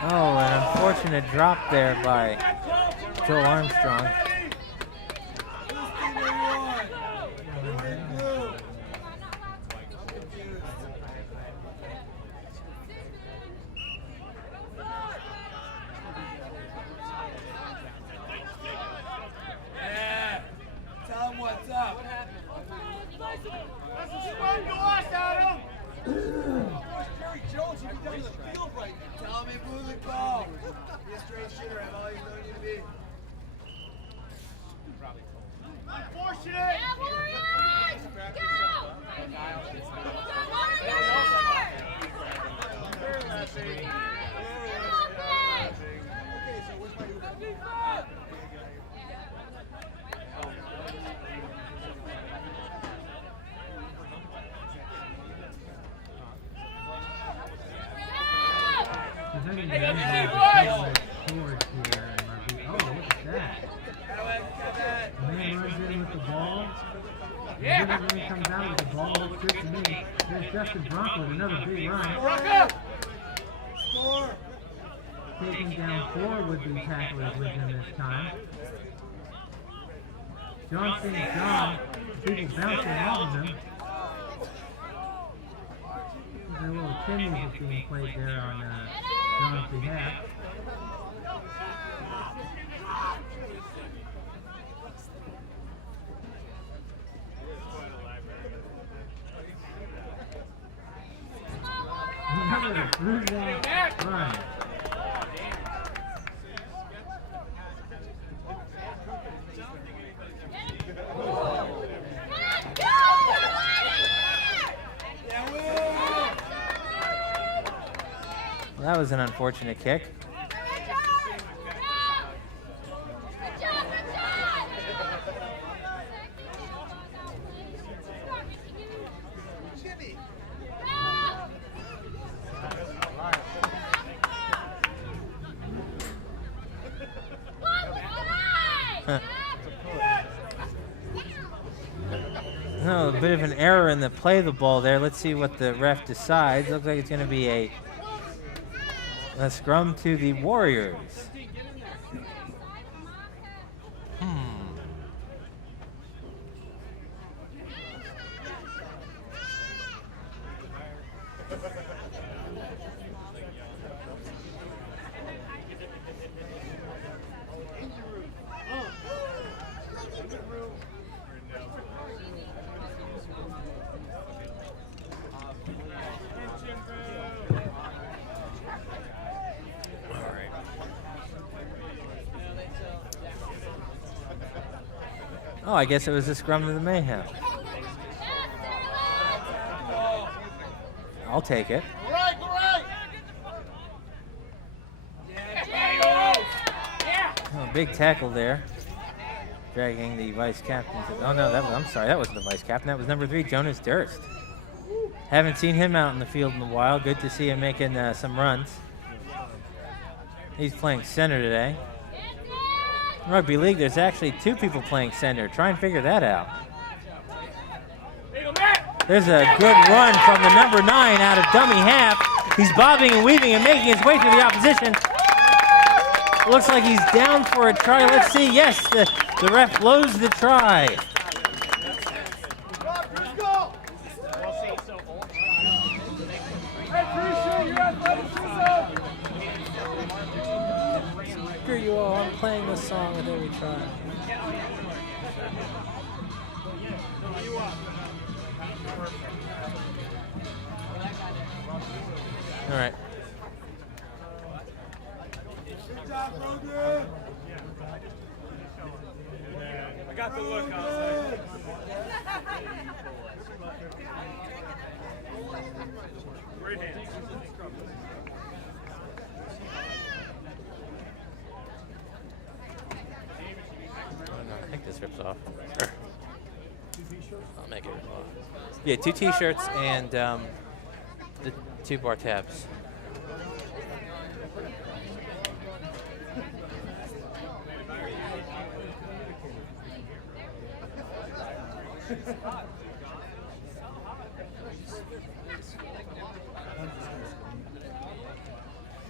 Oh, an unfortunate drop there by Joel Armstrong. Tell me move the ball. Be a straight shooter. I've always known you to be. Unfortunate. Yeah, Warriors! Go! Hey, WC boys! Oh, look at that. Man runs in with the ball. Yeah. Man comes out with the ball. Looks good to me. There's Justin Bronco with another big run. Bronco! Score! Taking down 4 would-be tacklers with him this time. John St. John, people bouncing off of him. There's a little chin music being played there on John's behalf. Another through-ball run. That was an unfortunate kick. No, a bit of an error in the play of the ball there. Let's see what the ref decides. Looks like it's going to be a scrum to the Warriors. Oh, I guess it was a scrum to the Mayhem. I'll take it. Go right, go right! Oh, big tackle there. Dragging the vice captain to, oh no, I'm sorry, that wasn't the vice captain. That was number 3, Jonas Durst. Haven't seen him out in the field in a while. Good to see him making some runs. He's playing center today. Rugby League, there's actually 2 people playing center. Try and figure that out. There's a good run from the number 9 out of dummy half. He's bobbing and weaving and making his way through the opposition. Looks like he's down for a try. Let's see. Yes, the ref blows the try. Screw you all, I'm playing this song with every try. All right. I got the look, I was like. Great hands. I think this rips off. Sure. I'll make it rip off. Yeah, 2 t-shirts and the 2 bar tabs.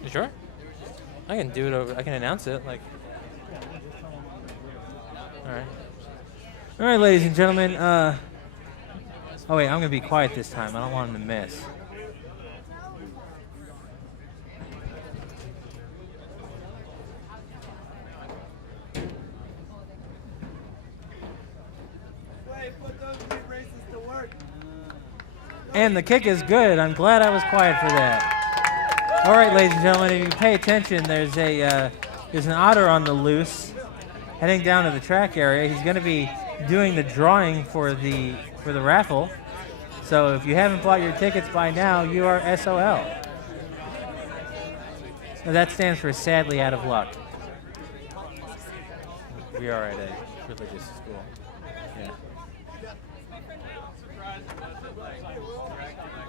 You sure? I can do it over. I can announce it. Like. All right. All right, ladies and gentlemen. Oh wait, I'm gonna be quiet this time. I don't want him to miss. And the kick is good. I'm glad I was quiet for that. All right, ladies and gentlemen, if you pay attention, there's an otter on the loose heading down to the track area. He's going to be doing the drawing for the raffle. So if you haven't bought your tickets by now, you are SOL. So that stands for sadly out of luck. We are at a religious school. Yeah.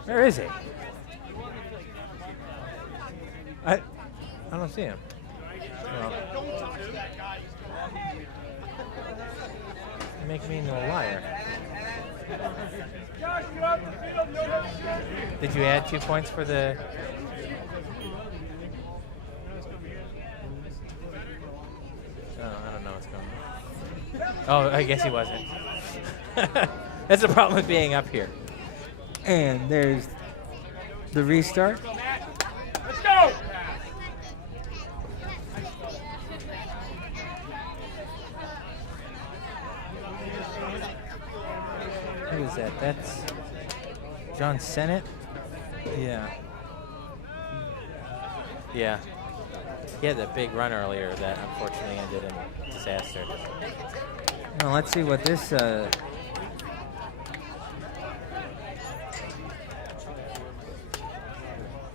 Where is he? I don't see him. Well, you make me into a liar. Did you add 2 points for the... Oh, I don't know what's going on. Oh, I guess he wasn't. That's the problem with being up here. And there's the restart. Let's go! Who is that? That's John Sennett? Yeah. Yeah. He had that big run earlier that unfortunately ended in disaster. Well, let's see what this...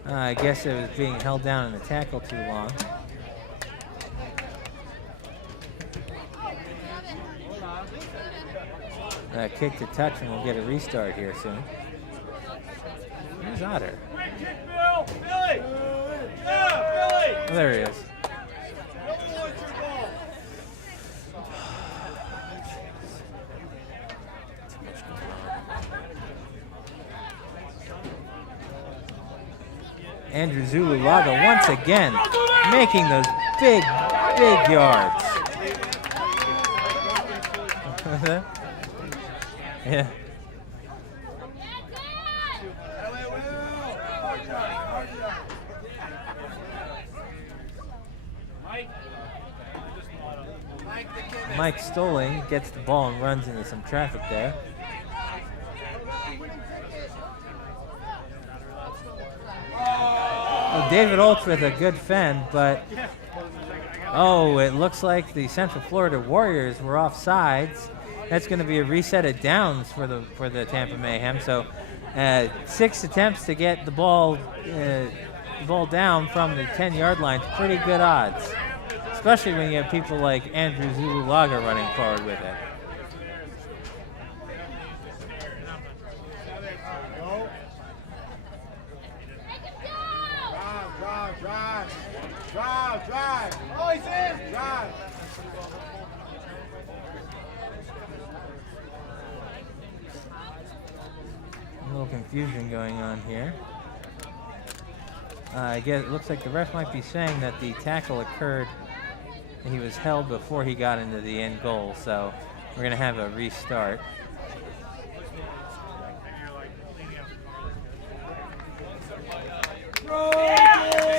I guess it was being held down in the tackle too long. Kick to touch, and we'll get a restart here soon. Where's Otter? Quick kick, Bill! Billy! Yeah, Billy! Oh, there he is. No one wants your ball. Andrew Zululaga once again making those big, big yards. Yeah. Mike Stoling gets the ball and runs into some traffic there. Well, David Oltz with a good fend, but it looks like the Central Florida Warriors were offsides. That's going to be a reset of downs for the Tampa Mayhem. So 6 attempts to get the ball down from the 10-yard line. Pretty good odds, especially when you have people like Andrew Zululaga running forward with it. Drive. Oh, he's in. Drive. A little confusion going on here. I guess it looks like the ref might be saying that the tackle occurred and he was held before he got into the end goal, so we're going to have a restart.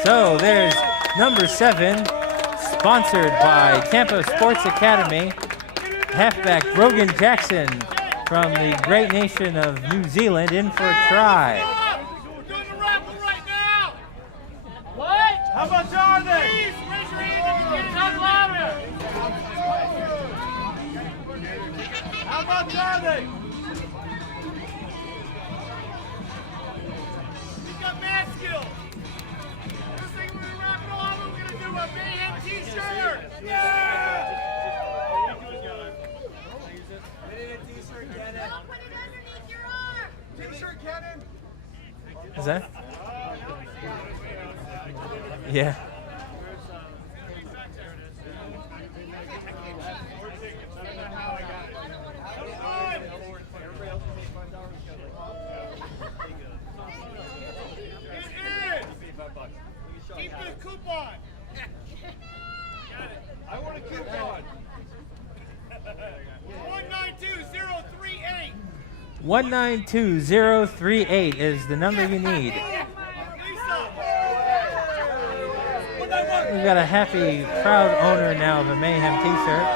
So there's number 7, sponsored by Tampa Sports Academy, halfback Brogan Jackson from the great nation of New Zealand, in for a try. We're doing the raffle right now. What? How much are they? Please raise your hand if you get it out louder. How much are they? He's got mad skills. First thing we're gonna raffle on, we're gonna do a Mayhem t-shirt. Yeah! Don't put it underneath your arm. T-shirt cannon. Is that? Yeah. Keep the coupon. I want a coupon. 192038. 192038 is the number you need. We've got a happy, proud owner now of a Mayhem t-shirt.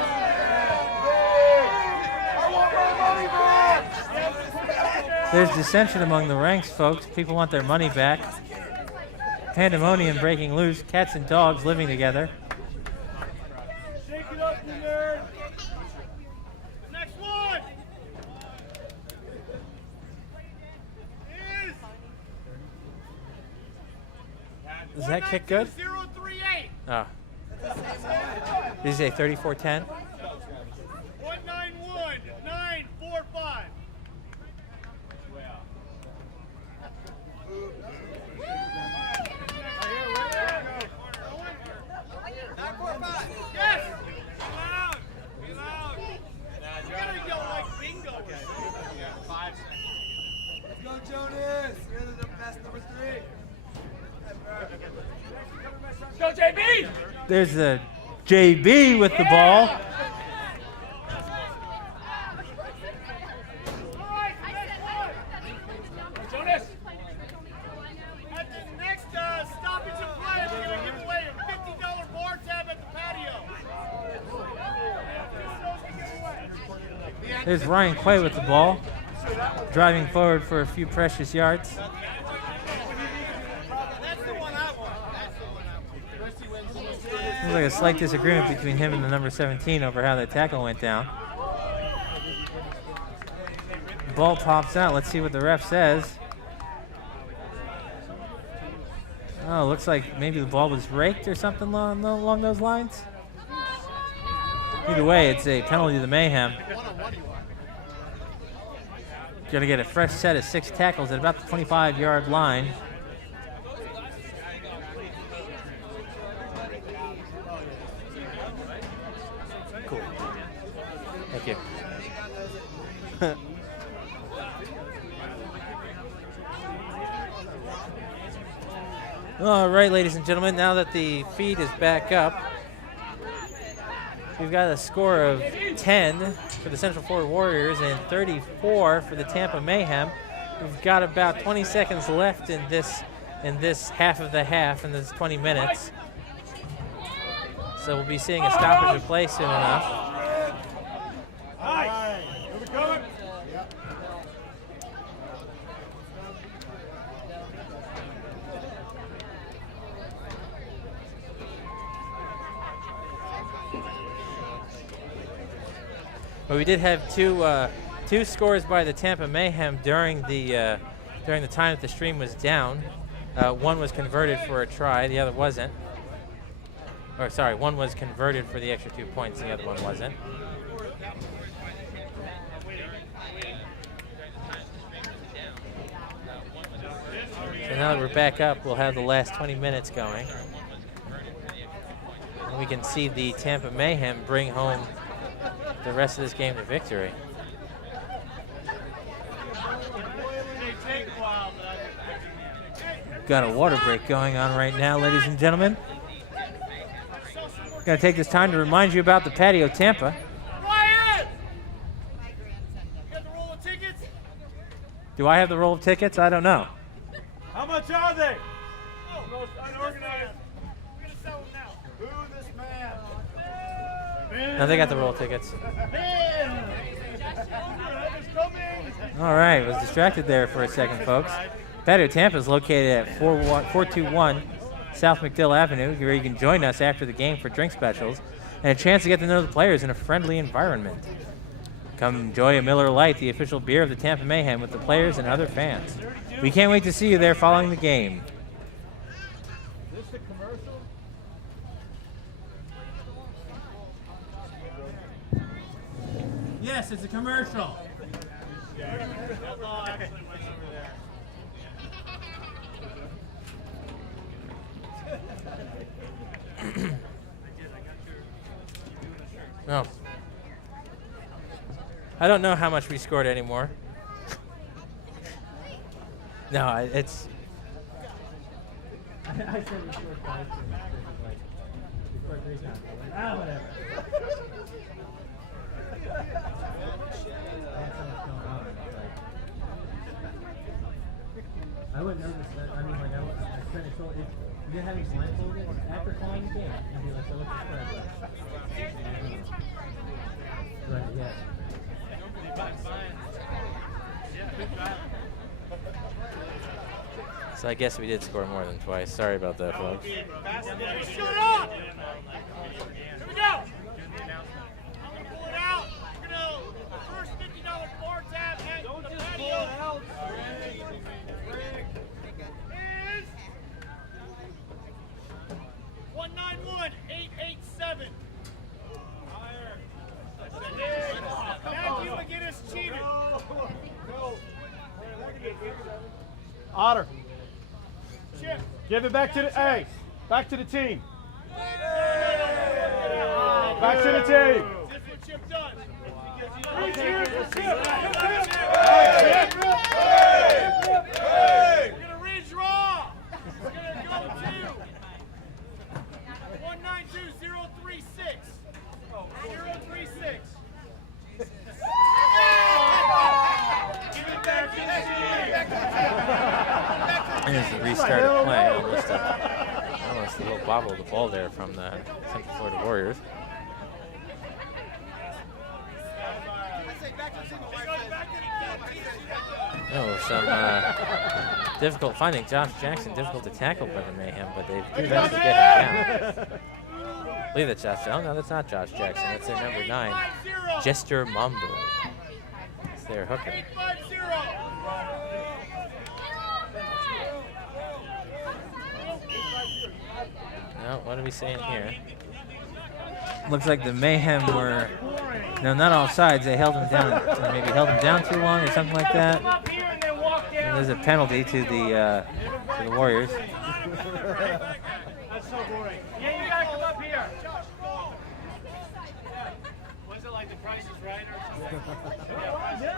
There's dissension among the ranks, folks. People want their money back. Pandemonium breaking loose. Cats and dogs living together. Shake it up, you nerd. Next one. Is that kick good? 038. Oh. Did you say 34-10? 191 945. Yes! Be loud! Be loud! You gotta go like bingo. 5 seconds. Let's go, Jonas! You're the best number 3. Let's go, JB! There's the JB with the ball. Jonas! At the next stoppage of play, we're going to give away a $50 bar tab at the patio. There's Ryan Quay with the ball. Driving forward for a few precious yards. That's the one I want. That's the one I want. Seems like a slight disagreement between him and the number 17 over how that tackle went down. Ball pops out. Let's see what the ref says. Oh, looks like maybe the ball was raked or something along those lines. Either way, it's a penalty to the Mayhem. Going to get a fresh set of 6 tackles at about the 25-yard line. Cool. Thank you. All right, ladies and gentlemen, now that the feed is back up, we've got a score of 10 for the Central Florida Warriors and 34 for the Tampa Mayhem. We've got about 20 seconds left in this half of the half, in this 20 minutes. So we'll be seeing a stoppage of play soon enough. Nice. Here we go. But we did have two scores by the Tampa Mayhem during the time that the stream was down. One was converted for a try, the other wasn't. Or sorry, one was converted for the extra 2 points, the other one wasn't. So now that we're back up, we'll have the last 20 minutes going. And we can see the Tampa Mayhem bring home the rest of this game to victory. Got a water break going on right now, ladies and gentlemen. Gonna take this time to remind you about the Patio Tampa. Ryan! You got the roll of tickets? Do I have the roll of tickets? I don't know. How much are they? Oh, most unorganized. We're going to sell them now. Boo this man. No, they got the roll of tickets. Man! All right, was distracted there for a second, folks. Patio Tampa is located at 421 South McDill Avenue, where you can join us after the game for drink specials and a chance to get to know the players in a friendly environment. Come enjoy a Miller Lite, the official beer of the Tampa Mayhem, with the players and other fans. We can't wait to see you there following the game. Is this the commercial? Yes, it's a commercial. That's all actually went over there. No. I don't know how much we scored anymore. No, it's... I said we scored 5 and like, we scored 3 times. Whatever. I wouldn't notice that. I mean, like, I spent it so... If you didn't have me blindfolded after calling the game, I'd be like, so what's the spread? But, yeah. So I guess we did score more than twice. Sorry about that, folks. Shoot up! Here we go! I'm going to pull it out. We're going to first $50 bar tab at the patio. Is 191,887. Matthew McGinnis cheated. Otter. Chip. Give it back to the back to the team. Back to the team. This is what Chip does. Three cheers for Chip. We're going to redraw. We're going to go to 192,036. 036. Give it back to the There's the restart of play. Almost a little bobble of the ball there from the Central Florida Warriors. Oh, some difficult finding Josh Jackson, difficult to tackle by the Mayhem, but they've managed to get him down. I believe that's Josh. Oh no, that's not Josh Jackson. That's their number 9, Jester Mambo. It's their hooker. 850. Now, what are we saying here? Looks like the Mayhem were, no, not all sides. They held him down, maybe held him down too long or something like that. And there's a penalty to the Warriors. That's so boring. Yeah, you gotta come up here. Was it like the Price is Right or something? Yeah, Price is Right.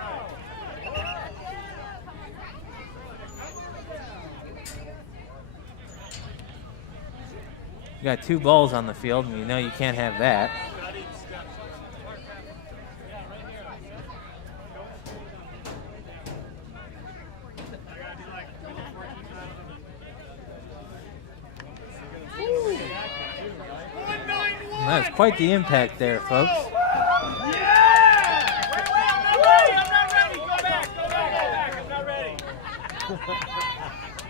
You got 2 balls on the field, and you know you can't have that. That's quite the impact there, folks. I'm not ready. Go back. I'm not ready.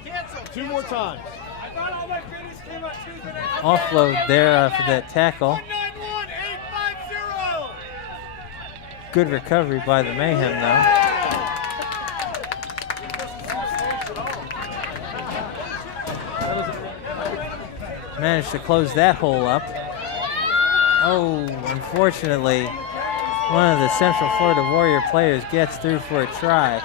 Cancel. 2 more times. I thought all my finish came up Tuesday night. Offload there for that tackle. 191,850. Good recovery by the Mayhem, though. Managed to close that hole up. Oh, unfortunately, one of the Central Florida Warrior players gets through for a try.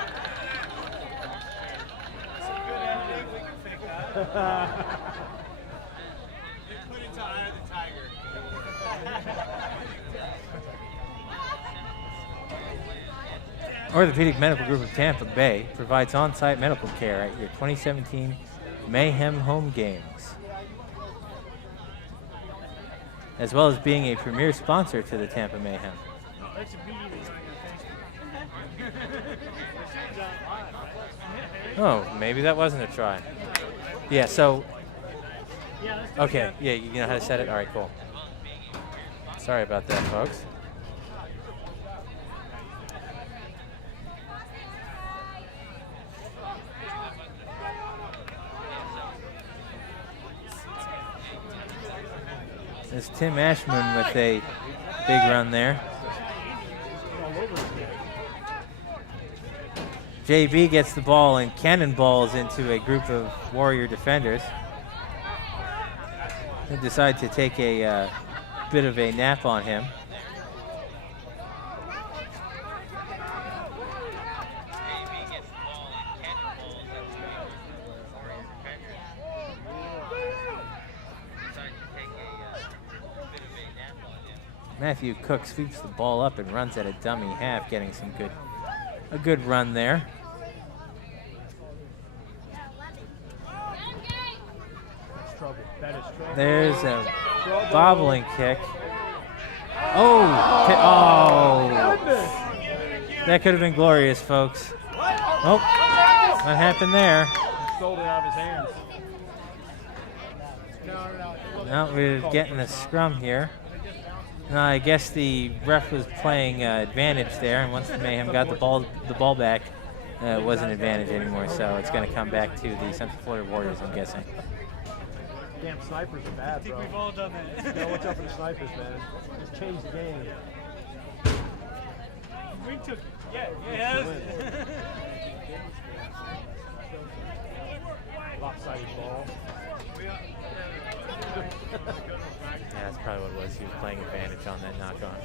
Orthopedic Medical Group of Tampa Bay provides on-site medical care at your 2017 Mayhem home games, as well as being a premier sponsor to the Tampa Mayhem. Oh, maybe that wasn't a try. Yeah, so, okay, yeah, you know how to set it? All right, cool. Sorry about that, folks. There's Tim Ashman with a big run there. JB gets the ball and cannonballs into a group of Warrior defenders. They decide to take a bit of a nap on him. Matthew Cook sweeps the ball up and runs at a dummy half, getting a good run there. There's a bobbling kick. Oh, that could have been glorious, folks. Oh, what happened there? Stole it out of his hands. Now we're getting a scrum here. I guess the ref was playing advantage there, and once the Mayhem got the ball back, was an advantage anymore, so it's going to come back to the Central Florida Warriors, I'm guessing. Damn snipers are bad, I think bro. we've all done that. Yeah, watch out for the snipers, man. Just change the game. We took it. Yeah. Lopsided ball. Yeah, that's probably what it was. He was playing advantage on that knock-on.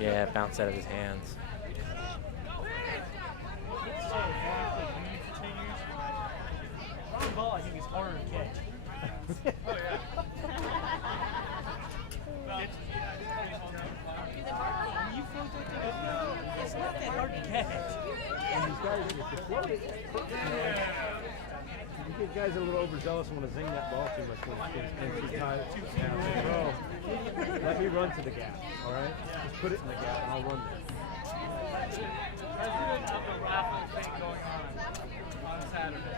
Yeah, it bounced out of his hands. Long ball, I think, is harder to catch. You float that thing, it's not that hard to catch. And these guys, if you float it, you get guys a little overzealous and want to zing that ball too much when it's too tight. Bro, let me run to the gap, all right? Just put it in the gap and I'll run there. President of the Raffle thing going on Saturday.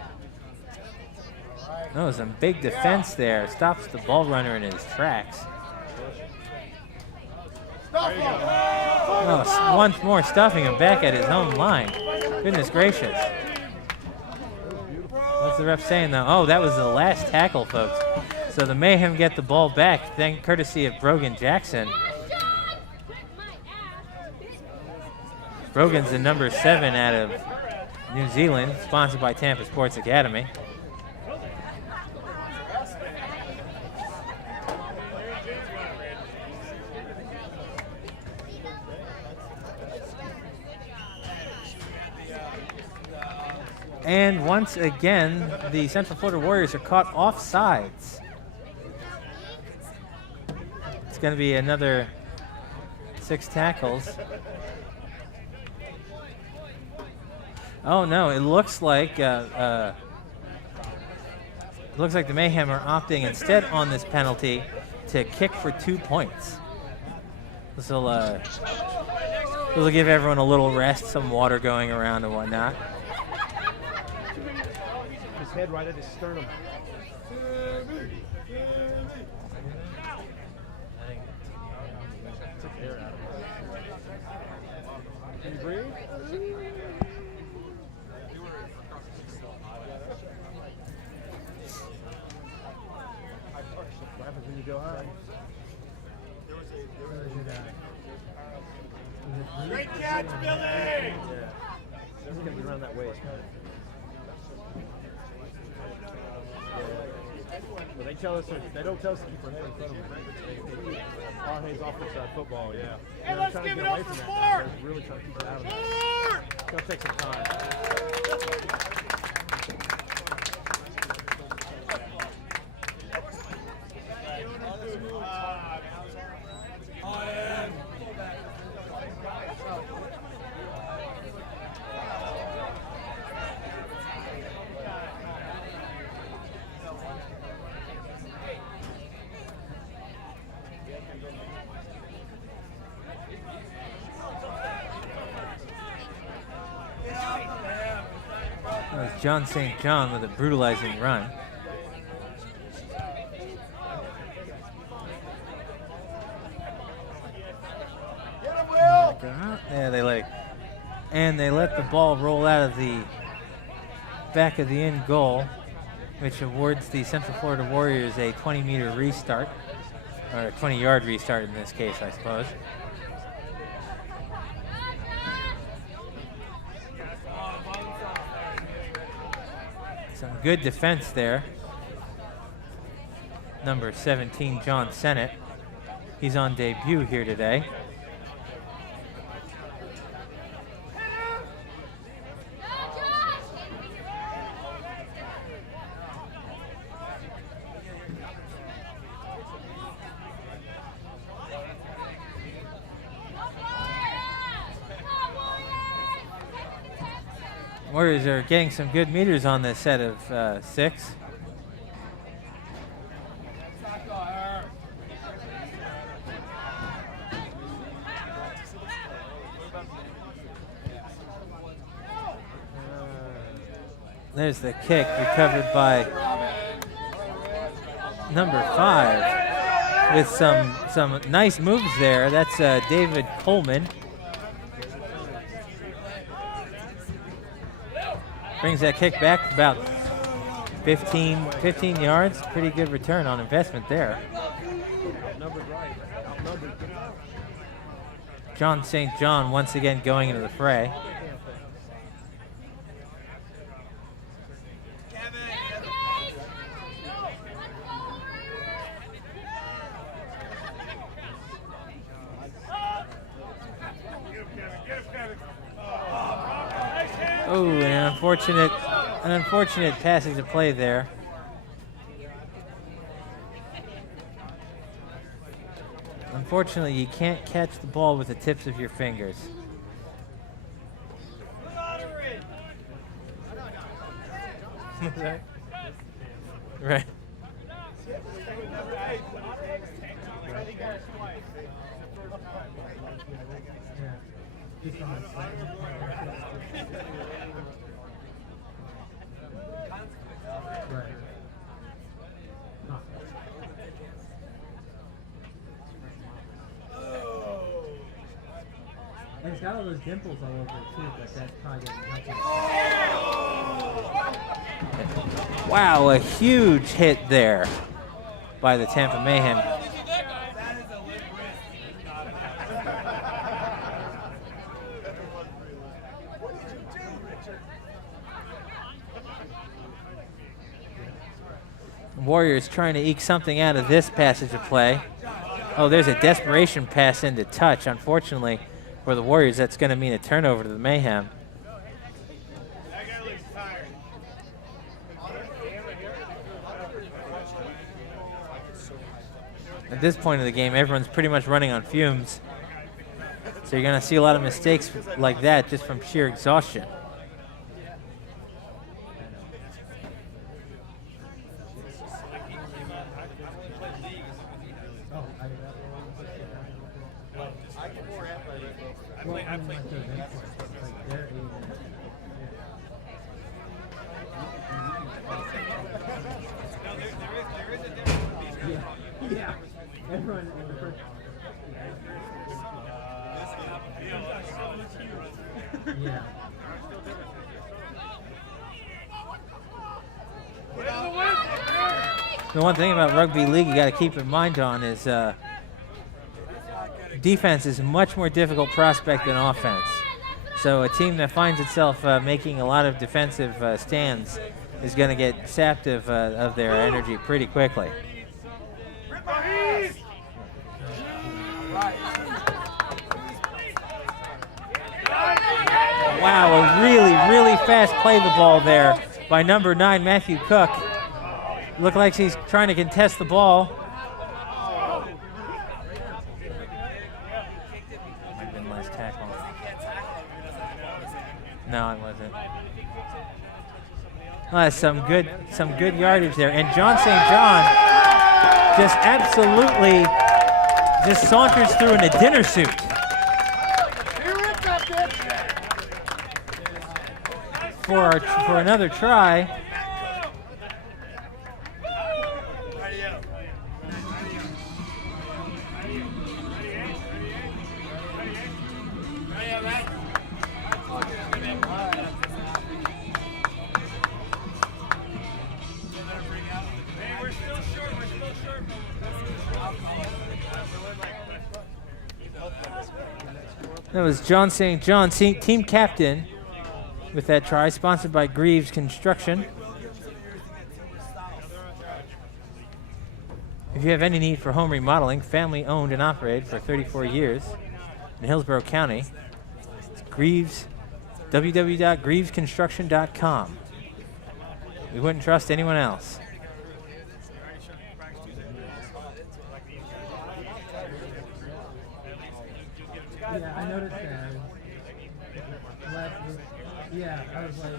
Oh, some big defense there. Stops the ball runner in his tracks. Oh, once more stuffing him back at his own line. Goodness gracious. What's the ref saying though? Oh, that was the last tackle, folks. So the Mayhem get the ball back, thank courtesy of Brogan Jackson. Brogan's the number 7 out of New Zealand, sponsored by Tampa Sports Academy. And once again, the Central Florida Warriors are caught offsides. It's going to be another 6 tackles. Oh no! It looks like the Mayhem are opting instead on this penalty to kick for 2 points. This will give everyone a little rest, some water going around and whatnot. His head right at his sternum. Took air out of him. Can you breathe? What happens when you go high? Great catch, Billy! Yeah. It's going to be around that waist. Well, they tell us they don't tell us to keep our head in front of them. Our heads off inside football, yeah. Hey, I'm let's trying to give get it away up from for that. Ford! They're really trying to keep it out of it. Ford! It's going to take some time. That was John St. John with a brutalizing run. Yeah, they let the ball roll out of the back of the end goal, which awards the Central Florida Warriors a 20-meter restart, or a 20-yard restart in this case, I suppose. Some good defense there. Number 17, John Sennett. He's on debut here today. Warriors are getting some good meters on this set of 6. There's the kick recovered by number 5. with some nice moves there. That's David Coleman. Brings that kick back about 15 yards. Pretty good return on investment there. John St. John once again going into the fray. Oh, an unfortunate passage of play there. Unfortunately, you can't catch the ball with the tips of your fingers. Right. And it's got all those dimples all over it too, but that probably doesn't help. Wow, a huge hit there by the Tampa Mayhem. Warriors trying to eke something out of this passage of play. Oh, there's a desperation pass into touch. Unfortunately for the Warriors, that's going to mean a turnover to the Mayhem. At this point of the game, everyone's pretty much running on fumes. So you're going to see a lot of mistakes like that just from sheer exhaustion. Yeah, everyone in the first. Yeah. The one thing about rugby league you got to keep in mind on is defense is a much more difficult prospect than offense. So a team that finds itself making a lot of defensive stands is going to get sapped of their energy pretty quickly. Wow, a really fast play the ball there by number 9, Matthew Cook. Looked like he's trying to contest the ball. Might have been last tackle. No, it wasn't. Some good yardage there. And John St. John just absolutely just saunters through in a dinner suit. For another try. That was John St. John, team captain, with that try, sponsored by Greaves Construction. If you have any need for home remodeling, family owned and operated for 34 years in Hillsborough County, it's Greaves, www.greavesconstruction.com. We wouldn't trust anyone else. Yeah, I noticed that. Yeah, I was like,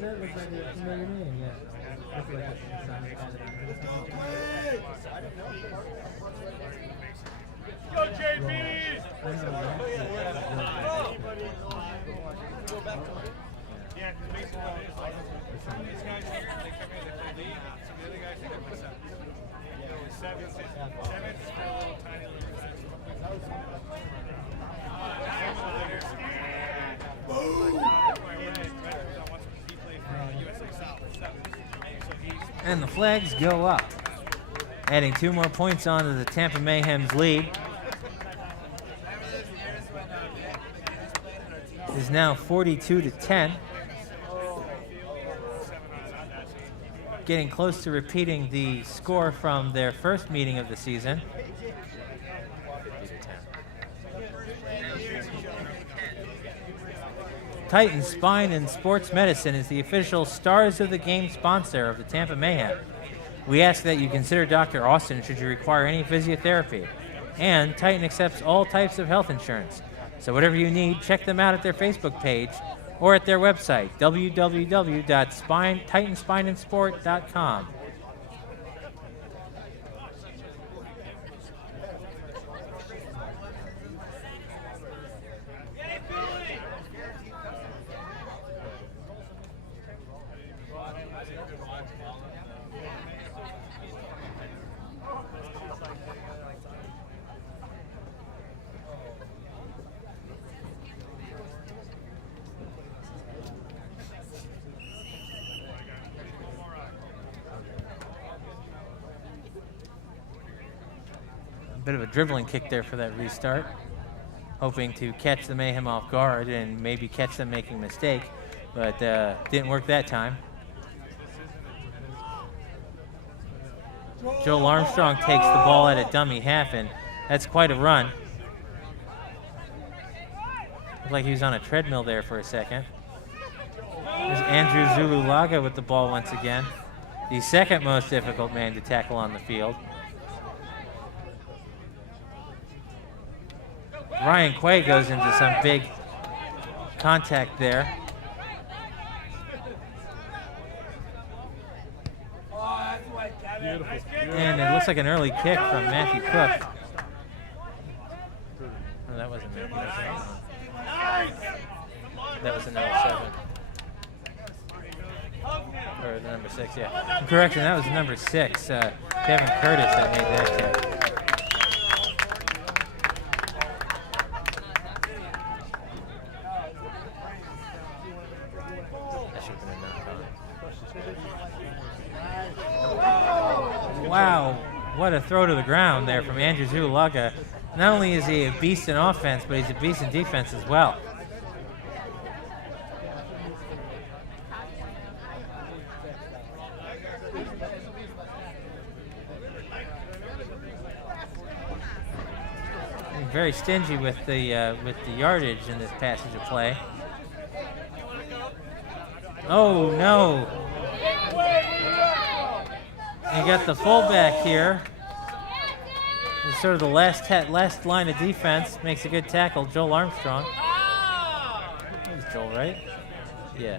that looks like a familiar name, yeah. That's like a sound Go, JP! I know, Yeah, because basically what it is, like, these guys here, they come in, they play league, so Seventh is for a little tiny little guys. And the flags go up, adding 2 more points onto the Tampa Mayhem's lead. It is now 42-10. Getting close to repeating the score from their first meeting of the season. Titan Spine and Sports Medicine is the official Stars of the Game sponsor of the Tampa Mayhem. We ask that you consider Dr. Austin should you require any physiotherapy. And Titan accepts all types of health insurance. So whatever you need, check them out at their Facebook page or at their website, www.titanspineandsport.com. Bit of a dribbling kick there for that restart, hoping to catch the Mayhem off guard and maybe catch them making a mistake, but didn't work that time. Joel Armstrong takes the ball at a dummy half, and that's quite a run. Looked like he was on a treadmill there for a second. There's Andrew Zululaga with the ball once again, the second most difficult man to tackle on the field. Ryan Quay goes into some big contact there. And it looks like an early kick from Matthew Cook. No, that wasn't Matthew. That was the number 7. Or the number 6, yeah. Correction, that was the number 6. Kevin Curtis that made that kick. Wow, what a throw to the ground there from Andrew Zululaga. Not only is he a beast in offense, but he's a beast in defense as well. He's very stingy with the yardage in this passage of play. Oh no! You got the fullback here. It's sort of the last line of defense. Makes a good tackle, Joel Armstrong. That was Joel, right? Yeah.